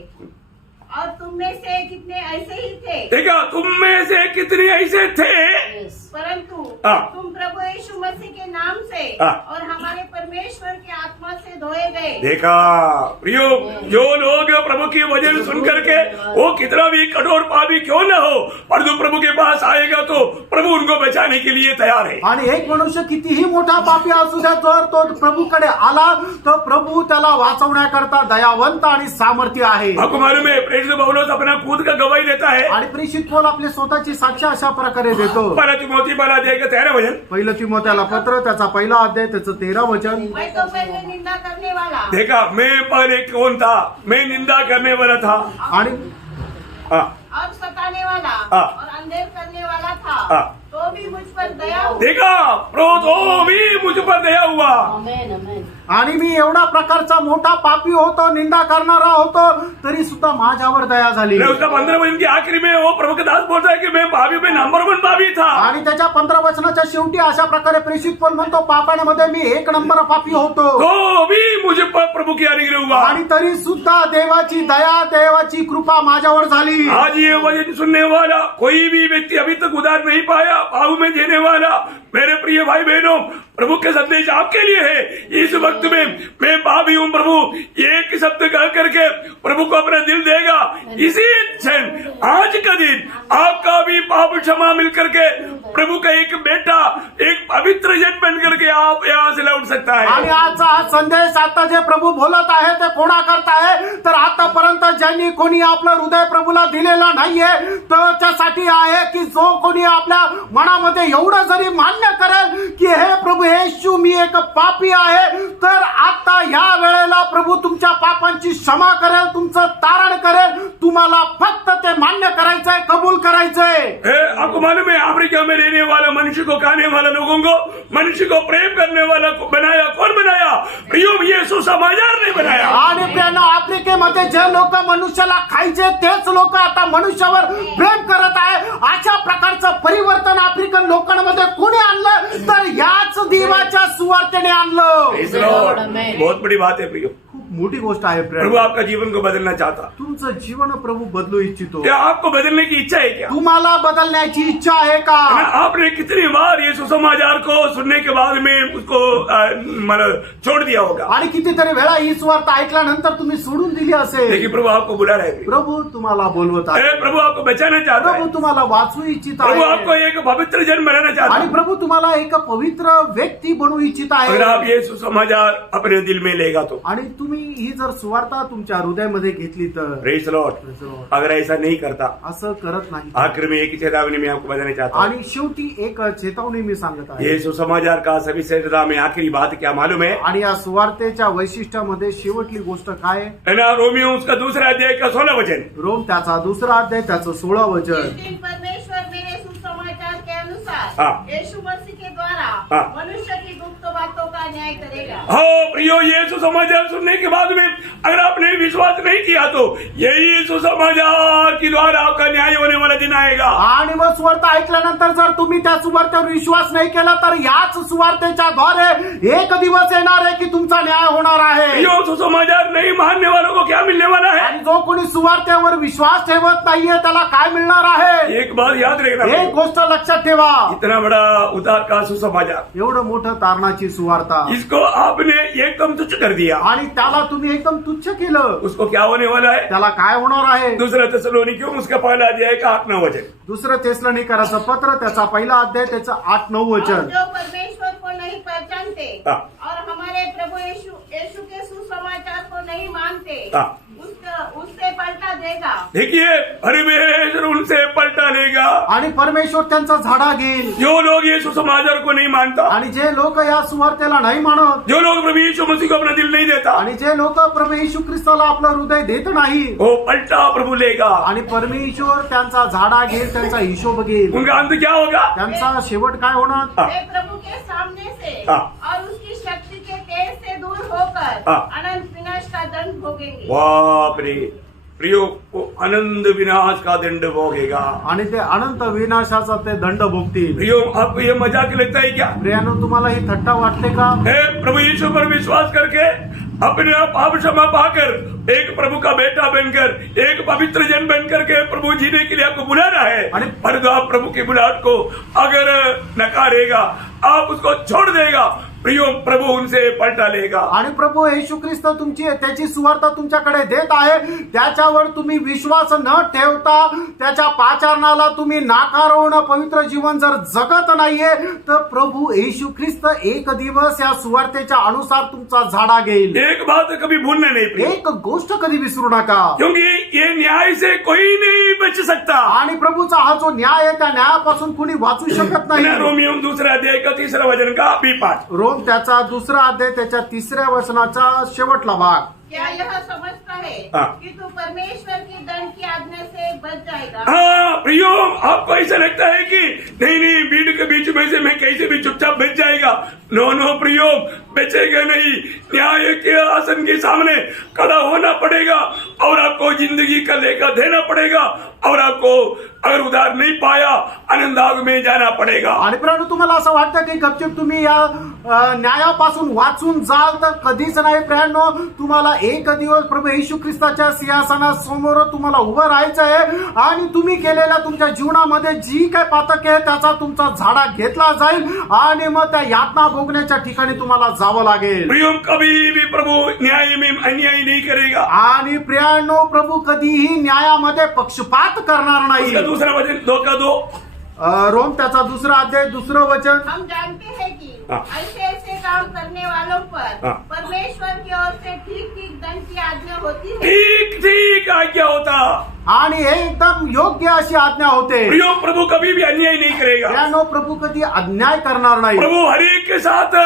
और तुम में से कितने ऐसे ही थे, देखा, तुम में से कितने ऐसे थे, परंतु हाँ। तुम प्रभु यीशु मसीह के नाम से हाँ। और हमारे परमेश्वर के आत्मा से धोए गए। देखा प्रियो, जो लोग प्रभु की वचन सुन करके वो कितना भी कठोर पापी क्यों न हो, पर जो प्रभु के पास आएगा तो प्रभु उनको बचाने के लिए तैयार है। आणि एक मनुष्य कितीही मोठा पापी असू द्या, जर तो प्रभूकडे आला तर प्रभू त्याला वाचवण्याकरता दयावंत आणि सामर्थ्य आहे। आपको मालूम है प्रेरित पौलुस अपना खुद का गवाही देता है। आणि प्रेषित पौल आपली स्वतःची साक्ष अशा प्रकारे देतो। पहला तिमोथी 13 वचन, पहिलं तिमोथेला पत्र त्याचा पहिला अध्याय त्याचं 13 वचन। मैं तो पहले निंदा करने वाला, देखा मैं पहले कौन था, मैं निंदा करने वाला था आणि हाँ, और सताने वाला हाँ। और अंधेर करने वाला था, हाँ। तो भी मुझ पर दया हुई। देखा तो भी मुझ पर दया हुआ। आमेन आमेन। आणि मी एवढा प्रकारचा मोठा पापी होतो, निंदा करणारा होतो, तरी सुद्धा माझ्यावर दया झाली। मैं उसका 15 वचन की आखिरी में वो प्रभु के दास बोलता है कि मैं पापी में नंबर 1 पापी था। आणि त्याच्या 15 वचनाच्या शेवटी अशा प्रकारे प्रेषित पौल म्हणतो, पापांमध्ये मी 1 नंबर पापी होतो, तो भी मुझे पर प्रभु की अनुग्रह हुआ। आणि तरी सुद्धा देवाची दया, देवाची कृपा माझ्यावर झाली। आज ये वचन सुनने वाला कोई भी व्यक्ति अभी तक उधार नहीं पाया, पाऊ में देने वाला मेरे प्रिय भाई बहनों, प्रभु के संदेश आपके लिए है। इस वक्त में मैं पापी हूँ प्रभु, एक शब्द कह करके प्रभु को अपना दिल देगा, इसी क्षण आज का दिन आपका भी पाप क्षमा मिल करके प्रभु का एक बेटा, एक पवित्र जन बन करके आप यहाँ से लौट सकता है। आणि आजचा हा संदेश आता जे प्रभू बोलत आहे ते कोणा करता आहे, तर आतापर्यंत ज्यांनी कोणी आपलं हृदय प्रभूला दिलेलं नाहीये त्याच्यासाठी आहे की जो कोणी आपल्या मनामध्ये एवढं जरी मान्य करेल की हे प्रभू येशू मी एक पापी आहे, तर आता या वेळेला प्रभू तुमच्या पापांची क्षमा करेल, तुमचं तारण करेल। तुम्हाला फक्त ते मान्य करायचंय, कबूल करायचंय। आपको मालूम है अफ्रीका में रहने वाला मनुष्य को खाने वाला लोगों को, मनुष्य को प्रेम करने वाला को बनाया कौन बनाया? प्रियो यीशु समाचार ने बनाया। आणि प्रियानो, आफ्रिकेमध्ये जे लोक मनुष्याला खायचे तेच लोक आता मनुष्यावर प्रेम करत आहे। अशा प्रकारचं परिवर्तन आफ्रिकन लोकांमध्ये कोणी आणलं, तर याच देवाच्या सुवार्तेने आणलं। Praise the Lord. बहुत बड़ी बात है प्रियो, खूप मोठी गोष्ट आहे प्रभु प्रिय। आपका जीवन को बदलना चाहता। तुमचं जीवन प्रभु बदलू इच्छितो। क्या आपको बदलने की इच्छा है क्या? तुम्हाला बदलण्याची इच्छा आहे का? आपने कितनी बार ये सुसमाचार को सुनने के बाद में उसको मतलब छोड़ दिया होगा। आणि कितीतरी वेळा ही सुवार्ता ऐकल्यानंतर तुम्ही सोडून दिली असेल। लेकिन प्रभु आपको बुला रहे हैं। प्रभु तुम्हाला बोलवत आहे, प्रभु आपको बचाना चाहता प्रभु है। तुम्हाला वाचवू इच्छित प्रभु आपको आहे, एक पवित्र जन बनाना चाहता आणि है। प्रभु तुम्हाला एक पवित्र व्यक्ति बनवू इच्छित अगर आप आहे। ये सुसमाचार अपने दिल में लेगा तो आणि तुम्ही ही जर सुवार्ता तुमच्या हृदयामध्ये घेतली तर प्रेज लॉर्ड। अगर ऐसा नहीं करता, असं करत नाही, आखिर में एक ही चेतावनी मैं आपको बताना चाहता हूँ। आणि शेवटी एक चेतावणी मी सांगत आहे। ये सुसमाचार का सभी श्रेष्ठता में आखिरी बात क्या मालूम है? आणि या सुवार्तेच्या वैशिष्ट्यामध्ये शेवटली गोष्ट काय आहे? है ना, रोमियो उसका 2 अध्याय का 16 वचन। रोम त्याचा 2 अध्याय त्याचं 16 इस वचन। दिन परमेश्वर मेरे सुसमाचार के अनुसार हाँ। यीशु मसीह के द्वारा हाँ। मनुष्य की गुप्त बातों का न्याय करेगा। हो प्रियो, ये सुसमाचार सुनने के बाद में अगर आपने विश्वास नहीं किया तो यही सुसमाचार के द्वारा आपका न्याय होने वाला दिन आएगा। आणि मग सुवार्ता ऐकल्यानंतर जर तुम्ही त्या सुवार्तेवर विश्वास नाही केला तर याच सुवार्तेच्या द्वारे एक दिवस येणार आहे की तुमचा न्याय होणार आहे। प्रियो, सुसमाचार नहीं मानने वालों को क्या मिलने वाला है? आणि जो कोणी सुवार्तेवर विश्वास ठेवत नाहीये त्याला काय मिळणार आहे? एक बात याद रखना, एक गोष्ट लक्षात ठेवा, इतना बड़ा उद्धार का सुसमाचार, एवढं मोठं तारणाची सुवार्ता इसको आपने एकदम तुच्छ कर दिया, आणि त्याला तुम्ही एकदम तुच्छ केलं, उसको क्या होने वाला है? त्याला काय होणार आहे? 2 थिस्सलुनीकियों उसका पहला अध्याय का 8-9 वचन। 2 थिस्सलुनीकराचं पत्र त्याचा पहिला अध्याय त्याचं 8-9 और वचन। जो परमेश्वर को नहीं पहचानते हाँ। और हमारे प्रभु यीशु के सुसमाचार को नहीं मानते, हाँ। उससे पलटा देगा। देखिए, परमेश्वर उनसे पलटा लेगा। आणि परमेश्वर त्यांचा झाडा घेईल। जो लोग ये सुसमाचार को नहीं मानता, आणि जे लोक या सुवार्तेला नाही मानत, जो लोग प्रभु यीशु मसीह को अपना दिल नहीं देता, आणि जे लोक प्रभू येशू ख्रिस्ताला आपलं हृदय देत नाही, वो पलटा प्रभु लेगा। आणि परमेश्वर त्यांचा झाडा घेईल, त्यांचा हिशोब घेईल। उनका अंत क्या होगा? त्यांचा शेवट काय होणार? हाँ। वे प्रभु के सामने से हाँ। और उसकी शक्ति के तेज से दूर होकर हाँ। अनंत विनाश का दंड भोगेंगे। बाप रे प्रियो, अनंत विनाश का दंड भोगेगा। आणि ते अनंत विनाशाचा ते दंड भोगतील। प्रियो, आपको ये मजाक लेता है क्या? प्रियानो, तुम्हाला ही थट्टा वाटते का? हे प्रभु यीशु पर विश्वास करके अपने पाप क्षमा पाकर एक प्रभु का बेटा बनकर एक पवित्र जन बनकर के प्रभु जीने के लिए आपको बुलाना है। परंतु आप प्रभु की बुलाहट को अगर नकारेगा, आप उसको छोड़ देगा, प्रियो प्रभु उनसे पलटा लेगा। आणि प्रभू येशू ख्रिस्त तुमची त्याची सुवार्ता तुमच्याकडे देत आहे, त्याच्यावर तुम्ही विश्वास न ठेवता त्याच्या पाचारणाला तुम्ही नाकारून पवित्र जीवन जर जगत नाहीये, तर प्रभू येशू ख्रिस्त एक दिवस या सुवार्तेच्या अनुसार तुमचा झाडा घेईल। एक बात कभी भूलना नहीं प्रियो, एक गोष्ट कधी विसरू नका, क्योंकि ये न्याय से कोई नहीं बच सकता। आणि प्रभूचा हा जो न्याय आहे त्या न्यायापासून कुणी वाचू शकत नाही। रोमियो 2 अध्याय का 3 वचन का बी पाठ। रोम त्याचा 2 अध्याय त्याच्या 3 वचनाचा शेवटला भाग। क्या यह समझता है हाँ। कि तू परमेश्वर की दंड की आज्ञा से बच जाएगा? हाँ प्रियो, आपको ऐसा लगता है कि नहीं भीड़ के बीच में से मैं कैसे भी चुपचाप बच जाएगा? नो प्रियो, बचेगा नहीं। न्याय के आसन के सामने खड़ा होना पड़ेगा और आपको जिंदगी का लेखा देना पड़ेगा और आपको अगर उधार नहीं पाया आनंदाग में जाना पड़ेगा। आणि परंतु तुम्हाला असं वाटतं की गपचूप तुम्ही या न्यायापासून वाचून जाल, तर कधीच नाही प्रियांनो। तुम्हाला एक दिवस प्रभू येशू ख्रिस्ताच्या सिंहासनासमोर तुम्हाला उभं राहायचं आहे आणि तुम्ही केलेल्या तुमच्या जीवनामध्ये जी काय पातक आहे त्याचा तुमचा झाडा घेतला जाईल आणि मग त्या यातना भोगण्याच्या ठिकाणी तुम्हाला जावं लागेल। प्रियो, कभी भी प्रभु न्याय में अन्याय नहीं करेगा। आणि प्रियांनो, प्रभू कधीही न्यायामध्ये पक्षपात करणार नाही। उसका दूसरा वचन 2:2। रोम त्याचा 2 अध्याय 2 वचन। हम जानते हैं कि हाँ। ऐसे काम करने वालों पर हाँ। परमेश्वर की ओर से ठीक दंड की आज्ञा होती है। ठीक क्या होता आणि हे एकदम योग्य अशी आज्ञा होते। प्रियो, प्रभु कभी भी अन्याय नहीं करेगा। प्रियांनो, प्रभू कधी अन्याय करणार नाही। प्रभु हर एक के साथ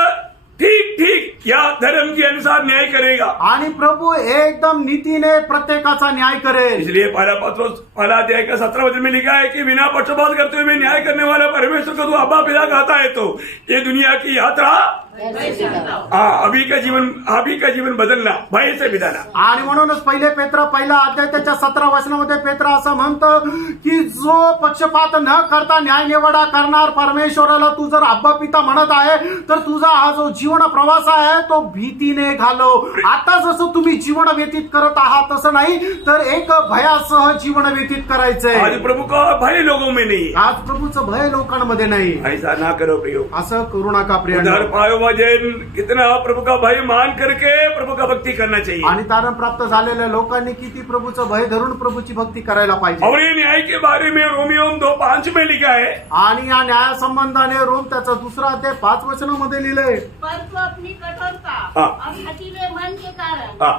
ठीक या धर्म के अनुसार न्याय करेगा। आणि प्रभू एकदम नीतीने प्रत्येकाचा न्याय करेल। इसलिए पहला अध्याय का 17 वचन में लिखा है कि बिना पक्षपात करते हुए न्याय करने वाला परमेश्वर को तू अब्बा पिता कहता है, तो ये दुनिया की यात्रा अभी का जीवन बदलना, भय से बिताना। आणि म्हणूनच पहिले पेत्र 1 अध्याय त्याच्या 17 वचनामध्ये पेत्र असं म्हणतो की जो पक्षपात न करता न्याय निवडा करणार परमेश्वराला तू जर अब्बा पिता म्हणत आहे, तर तुझा हा जो जीवन प्रवास आहे तो भीतीने घालव। आता जसं तुम्ही जीवन व्यतीत करत आहात तसं नाही, तर एक भयासह जीवन व्यतीत करायचंय। आज प्रभु का भय लोगों में नहीं, आज प्रभूचं भय लोकांमध्ये नाही। ऐसा ना करो प्रियो, असं करू नका प्रियांनो। उद्धार पायो वजन कितना प्रभु का भय मान करके प्रभु का भक्ति करना चाहिए। आणि तारण प्राप्त झालेल्या लोकांनी किती प्रभूचं भय धरून प्रभूची भक्ती करायला पाहिजे। और ये न्याय के बारे में रोमियो 2:5 में लिखा है। आणि या न्याय संबंधाने रोम त्याचा 2 अध्याय 5 वचनामध्ये लिहिलंय। पर तू अपनी कठोरता हाँ। और हठीले मन के कारण हाँ।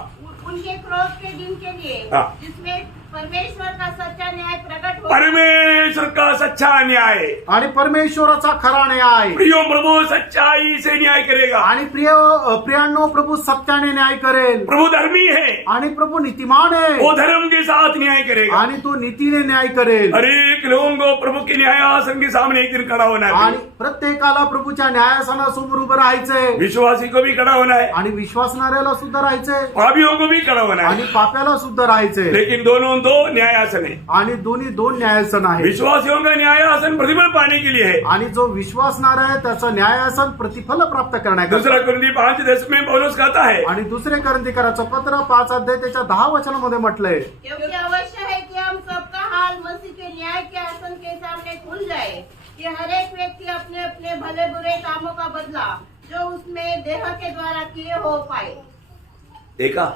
उनके क्रोध के दिन के लिए हाँ। जिसमें परमेश्वर का सच्चा न्याय प्रकट हो, परमेश्वर का सच्चा न्याय, आणि परमेश्वराचा खरा न्याय। प्रियो प्रभु सच्चाई से न्याय करेगा। आणि प्रियांनो, प्रभू सत्याने न्याय करेल। प्रभु धर्मी है, आणि प्रभू नीतिमान आहे, वो धर्म के साथ न्याय करेगा। आणि तो नीतीने न्याय करेल। हर एक लोगों को प्रभु के न्यायासन के सामने एक दिन खड़ा होना आणि है। प्रत्येकाला प्रभूच्या न्यायासनासमोर उभं राहायचंय। विश्वासी को भी खड़ा होना है, आणि विश्वासणाऱ्याला सुद्धा राहायचंय, पापियों को भी खड़ा होना आणि है। पाप्याला सुद्धा राहायचंय। लेकिन दोनों 2 न्यायासन है। आणि दोन्ही 2 न्यायासन आहे। विश्वासियों का न्यायासन प्रतिफल पाने के लिए है। आणि जो विश्वासणार आहे त्याचं न्यायासन प्रतिफल प्राप्त करण्याकरता। 2 कुरिन्थी 5:10 में पौलुस कहता है, आणि 2 कोरिन्थीकराचं पत्र 5 अध्याय त्याच्या 10 वचनामध्ये म्हटलंय, क्योंकि अवश्य है कि हम सबका हाल मसीह के न्याय के आसन के सामने खुल जाए कि हर एक व्यक्ति अपने अपने भले बुरे कामों का बदला जो उसमें देह के द्वारा किए हो पाए। देखा,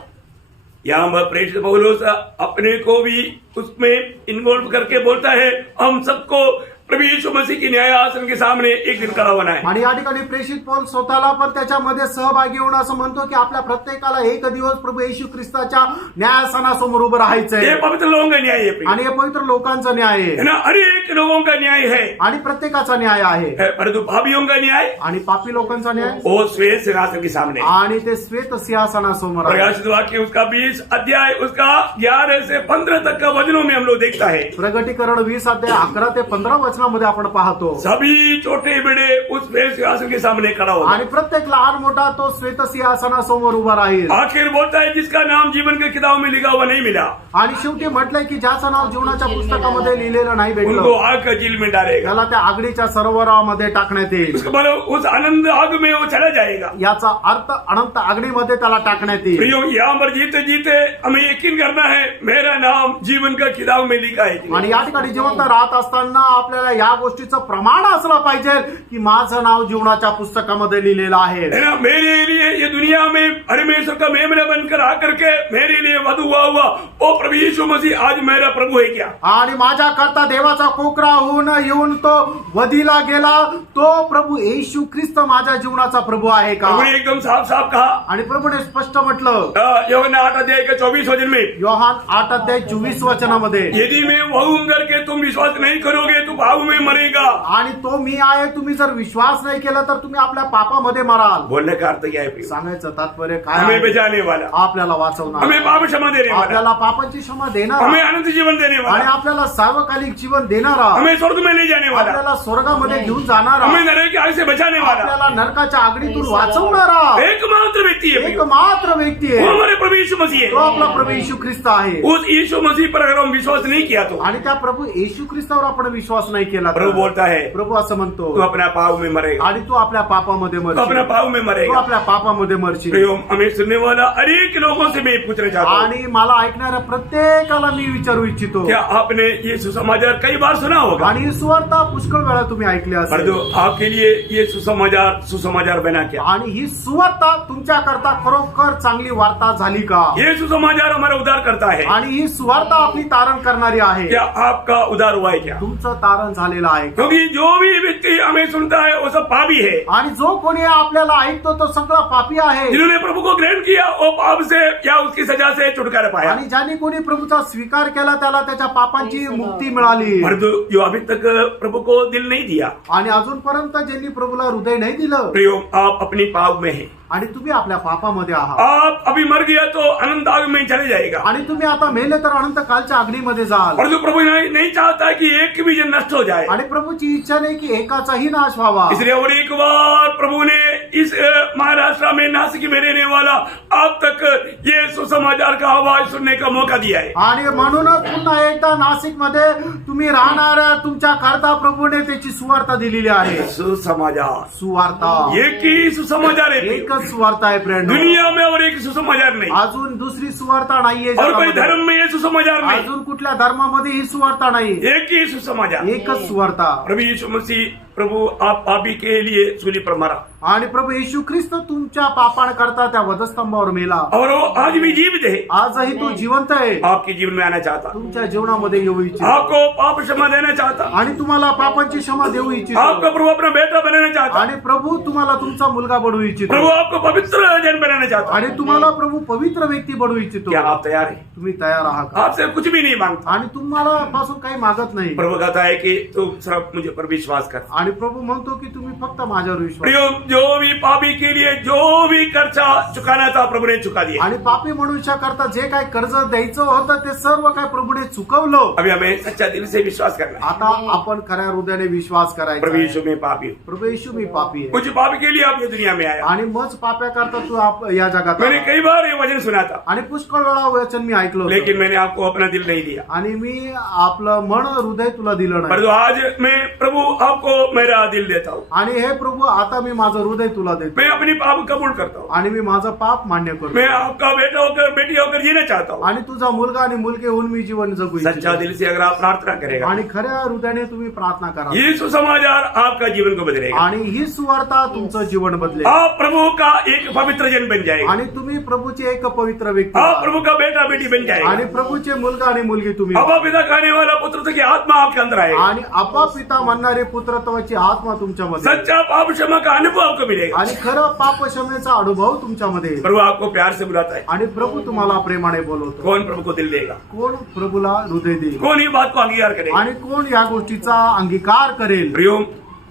यहाँ पर प्रेरित पौलुस अपने को भी उसमें इन्वॉल्व करके बोलता है, हम सबको प्रभु यीशु मसीह की न्याय आसन के सामने एक दिन खड़ा होना है। आणि या ठिकाणी प्रेषित पौल स्वतःला पण त्याच्यामध्ये सहभागी होऊन असं म्हणतो की आपल्या प्रत्येकाला एक दिवस प्रभू येशू ख्रिस्ताच्या न्यायासनासमोर उभं राहायचंय। ये पवित्र लोगों का न्याय है प्रिय। आणि हे पवित्र लोकांचा न्याय है आहे, ना, हर एक लोगों का न्याय है। आणि प्रत्येकाचा न्याय आहे। परंतु पापियों का न्याय, आणि पापी लोकांचा न्याय, वो श्वेत सिंहासन के सामने। आणि ते श्वेत सिंहासनासमोर आहे। प्रकाशित वाक्य उसका 20 अध्याय उसका 11 से 15 तक का वचनों में हम लोग देखता है। प्रगटीकरण 20 अध्याय 11 ते 15 वचनामध्ये आपण पाहतो सभी छोटे बड़े उस श्वेत सिंहासन के सामने खड़ा होगा। आणि प्रत्येक लहान मोठा तो श्वेत सिंहासनासमोर उभा राहील आखिर बोलता है जिसका नाम जीवन के किताब में लिखा हुआ नहीं मिला, आणि शेवटी म्हटलंय की ज्याचं नाव जीवनाच्या पुस्तकामध्ये लिहिलेलं नाही उनको भेटलं आग का जेल में डालेगा। त्याला त्या आगडीच्या सरोवरामध्ये टाकण्यात येईल. उसको बोलो उस आनंद आग में वो चला जाएगा। याचा अर्थ अनंत आगडीमध्ये त्याला टाकण्यात येईल. प्रियो, यहाँ पर जीते जीते हमें यकीन करना है मेरा नाम जीवन का किताब में लिखा है। आणि या ठिकाणी जिवंत राहत असताना आपल्याला या गोष्टीचं प्रमाण असलं पाहिजे की माझं नाव जीवनाच्या पुस्तकामध्ये लिहिलेलं आहे. है ना, मेरे लिए ये दुनिया में परमेश्वर का मेमना बनकर आकर के मेरे लिए वधू हुआ ओ प्रभु यीशु मसीह आज मेरा प्रभु है क्या? आणि माझ्या करता देवाचा कोकरा होऊन येऊन तो वधीला गेला, तो प्रभू येशू ख्रिस्त माझ्या जीवनाचा प्रभू आहे का? प्रभु ने एकदम साफ साफ कहा, आणि प्रभूने स्पष्ट म्हटलं यूहन्ना 8 अध्याय के 24 वचन में, योहान 8 अध्याय 24 वचनामध्ये, यदि मैं वहू करके तुम विश्वास नहीं करोगे तो पाप में मरेगा। आणि तो मी आहे, तुम्ही जर विश्वास नाही केला तर तुम्ही आपल्या पापामध्ये मराल. बोलने का अर्थ क्या है प्रियो? सांगायचं तात्पर्य काय हमें आहे? बचाने वाला, आपल्याला वाचवणार, हमें पाप क्षमा देने वाला, आपल्याला पापाची क्षमा देणारा, हमें अनंत जीवन देने आणि वाला, आपल्याला सार्वकालिक जीवन देणारा, हमें स्वर्ग में ले जाने वाला, आपल्याला स्वर्गामध्ये घेऊन जाणारा, हमें नरक की आग से बचाने वाला आपल्याला नरकाच्या आगडीतून वाचवणारा एकमात्र व्यक्ति है प्रियो। एकमात्र व्यक्ती वो आहे, हमारे प्रभु यीशु मसीह तो है। आपला प्रभू येशू ख्रिस्त आहे. उस यीशु मसीह पर अगर हम विश्वास नहीं किया तो आणि त्या प्रभू येशू ख्रिस्तावर आपण विश्वास नाही केला प्रभु तर बोलता है प्रभू असं म्हणतो, तू अपना पाप में मरेगा, आणि तू आपल्या पापामध्ये तू अपना मरशील, पाप में तू मरेगा। आपल्या पापामध्ये मरशील. प्रियो, हमें सुनने वाला अनेक लोगों से मैं पूछना चाहता हूँ, आणि मला ऐकणाऱ्या प्रत्येकाला मी विचारू इच्छितो, क्या आपने ये सुसमाचार कई बार सुना होगा? आणि सुवार्ता पुष्कळ वेळा तुम्ही ऐकली पर असेल, जो आपके लिए ये सुसमाचार बना क्या? आणि ही सुवार्ता तुमच्या करता खरोखर चांगली वार्ता झाली का? ये सुसमाचार हमारा उद्धार करता है। आणि ही सुवार्ता आपली तारण करणारी आहे. क्या आपका उद्धार हुआ है क्या? तुमचं तारण झालेलं आहे का? क्योंकि जो भी व्यक्ति हमें सुनता है वो सब पापी है। आणि जो कोणी आपल्याला ऐकतो तो सगळा पापी आहे. जिन्होंने प्रभु को ग्रहण किया वो पाप से या उसकी सजा से छुटकारा पाया। आणि ज्यांनी कोणी प्रभूचा स्वीकार केला त्याला त्याच्या पापांची मुक्ती मिळाली. पर जो अभी तक प्रभु को दिल नहीं दिया, आणि अजूनपर्यंत ज्यांनी प्रभूला हृदय नाही दिलं, प्रियो, आप अपनी पाप में है, आणि तुम्ही आपल्या पापामध्ये आहात, आप अभी मर गया तो अनंत आग में चले जाएगा। आणि तुम्ही आता मेले तर अनंत कालच्या अग्नीमध्ये जाल. और जो प्रभु नहीं चाहता कि एक भी जन नष्ट हो जाए, आणि प्रभूची इच्छा नाही की एकाचाही नाश व्हावा. इसलिए और एक बार प्रभु ने इस महाराष्ट्र में नासिक में रहने वाला आप तक ये सुसमाचार का आवाज सुनने का मौका दिया है। आणि म्हणूनच पुन्हा एकदा नाशिक मध्ये तुम्ही राहणाऱ्या तुमच्या करता प्रभूने त्याची सुवार्ता दिलेली आहे. सुसमाचार, सुवार्ता एक ही सुसमाचार है। एकच सुवार्ता आहे फ्रेंड. दुनिया में और एक सुसमाचार नहीं, अजून दुसरी सुवार्ता नाहीये और कोई जगामध्ये. धर्म में ये सुसमाचार नहीं, अजून कुठल्या धर्मामध्ये ही सुवार्ता नाही, एक ही सुसमाचार। एकच सुवार्ता. प्रभु यीशु मसीह, प्रभु आप पापी के लिए सूली पर मरा आणि प्रभू येशू ख्रिस्त तुमच्या पापांकरता त्या वधस्तंभावर मेला. और वो आज भी जीवित है, आजही तो जिवंत आहे. आपके जीवन में आना चाहता, तुमच्या जीवनामध्ये येऊ इच्छितो, आपको पाप क्षमा देना चाहता, आणि तुम्हाला पापांची क्षमा देऊ इच्छितो, आपका प्रभु अपना बेटा बनाना चाहता, आणि प्रभू तुम्हाला तुमचा मुलगा बनवू प्रभु इच्छितो, आपको पवित्र जन बनाना चाहता। आणि तुम्हाला प्रभू पवित्र व्यक्ती बनवू इच्छितो. क्या आप तैयार हैं? तुम्ही तयार आहात का? आपसे कुछ भी नहीं मांगता, आणि तुम्हाला पासून काही मागत नाही. प्रभु कहता है कि तुम सिर्फ मुझे पर विश्वास कर। आणि प्रभू म्हणतो की तुम्ही फक्त माझ्यावर विश्वास. प्रियो, जो भी पापी के लिए जो भी खर्चा चुकाना था प्रभु ने चुका दिया। आणि पापी मनुष्याकरता जे काय कर्ज द्यायचं होतं ते सर्व काय प्रभूने चुकवलं. अभी हमें सच्चा दिल से विश्वास करना है, आता आपण खऱ्या हृदयाने विश्वास प्रभु करायचा. यीशु में पापी हूँ, प्रभू येशू मी पापी आहे, कुछ पाप के लिए आप ये दुनिया में आया। आणि मज पाप्याकरता तू या जगात मैंने आला. कई बार ये वचन सुना था, आणि पुष्कळ वेळा वचन मी ऐकलं होतं. लेकिन मैंने आपको अपना दिल नहीं दिया। आणि मी आपलं मन हृदय तुला दिलं नाही. परंतु आज मैं प्रभु आपको मेरा दिल देता हूँ, आणि हे प्रभू आता मी माझं हृदय तुला देतो, मैं अपनी पाप कबूल करता हूँ, आणि मी माझं पाप मान्य करतो, मैं आपका बेटा होकर बेटी होकर जीना चाहता हूँ। आणि तुझा मुलगा आणि मुलगी होऊन मी जीवन जगू सच्चा इच्छितो. दिल से अगर आप प्रार्थना करेगा, आणि खऱ्या हृदयाने तुम्ही प्रार्थना करा, ये सुसमाचार आपका जीवन को बदलेगा। आणि ही सुवार्ता तुमचं जीवन बदलेल, आप प्रभु का एक पवित्र जन बन जाएगा, आणि तुम्ही प्रभूचे एक पवित्र व्यक्ती आप आहात. प्रभु का बेटा बेटी बन आणि जाएगा। प्रभूचे मुलगा आणि मुलगी तुम्ही अब पिता कहने वाला पुत्र की आत्मा आपके अंदर आएगा, आणि आपा पिता म्हणणारे पुत्रत्वाची आत्मा तुमच्यामध्ये, सच्चा पाप क्षमा का अनुभव आपको मिलेगा। आणि खरं पाप क्षमेचा अनुभव तुमच्यामध्ये येईल. प्रभु आपको प्यार से बुलाता है। आणि प्रभू तुम्हाला प्रेमाने बोलवतो. कौन प्रभु को दिल देगा? कोण प्रभूला हृदय देईल, कौन ये बात को अंगीकार करेगा? आणि कोण या गोष्टीचा अंगीकार करेल. प्रियो,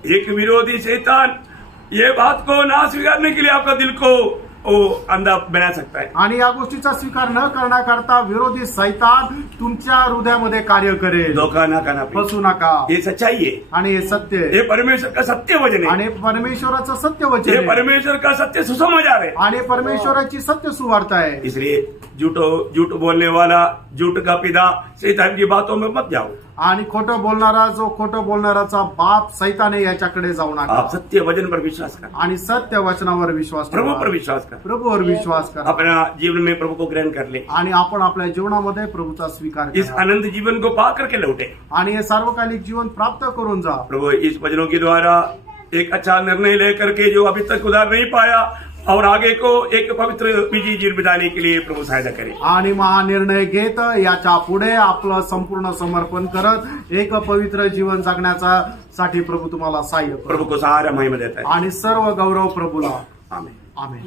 एक विरोधी शैतान ये बात को ना स्वीकारने के लिए आपका दिल को वो अंधा बना सकता है। आणि या गोष्टीचा स्वीकार न करण्याकरता विरोधी सैतान तुमच्या हृदयामध्ये कार्य करेल. धोखा ना करना प्लीज। फसू नका. ये सच्चाई है, आणि हे सत्य आहे. ये परमेश्वर का सत्य वचन है, आणि परमेश्वराचं सत्य वचन ये आहे. परमेश्वर का सत्य सुसमाचार है। आणि परमेश्वराची सत्य सुवार्ता आहे. इसलिए झूठ बोलने वाला, झूठ का पिता शैतान की बातों में मत जाओ। आणि खोटं बोलणारा जो खोटं बोलणाराचा बाप सैतान आहे याच्याकडे जाऊ आप नका. सत्य वचन पर विश्वास कर, आणि सत्य वचनावर विश्वास प्रभु ठेवा. पर विश्वास कर, प्रभूवर विश्वास करा. अपना जीवन में प्रभु को ग्रहण कर ले, आणि आपण आपल्या जीवनामध्ये प्रभूचा स्वीकार इस करा. अनंत जीवन को पा करके लौटे। आणि हे सार्वकालिक जीवन प्राप्त करून जा. प्रभु इस वचनों के द्वारा एक अच्छा निर्णय लेकर के जो अभी तक उधार नहीं पाया और आगे को एक पवित्र विजयी जीवन बिताने के लिए प्रभु सहायता करे। आणि महानिर्णय घेत याच्या पुढे आपलं संपूर्ण समर्पण करत एक पवित्र जीवन जगण्याचा साठी प्रभू तुम्हाला सहाय्य करो. प्रभु को सारा महिमा देता है। आणि सर्व गौरव प्रभूला. आमीन। आमेन.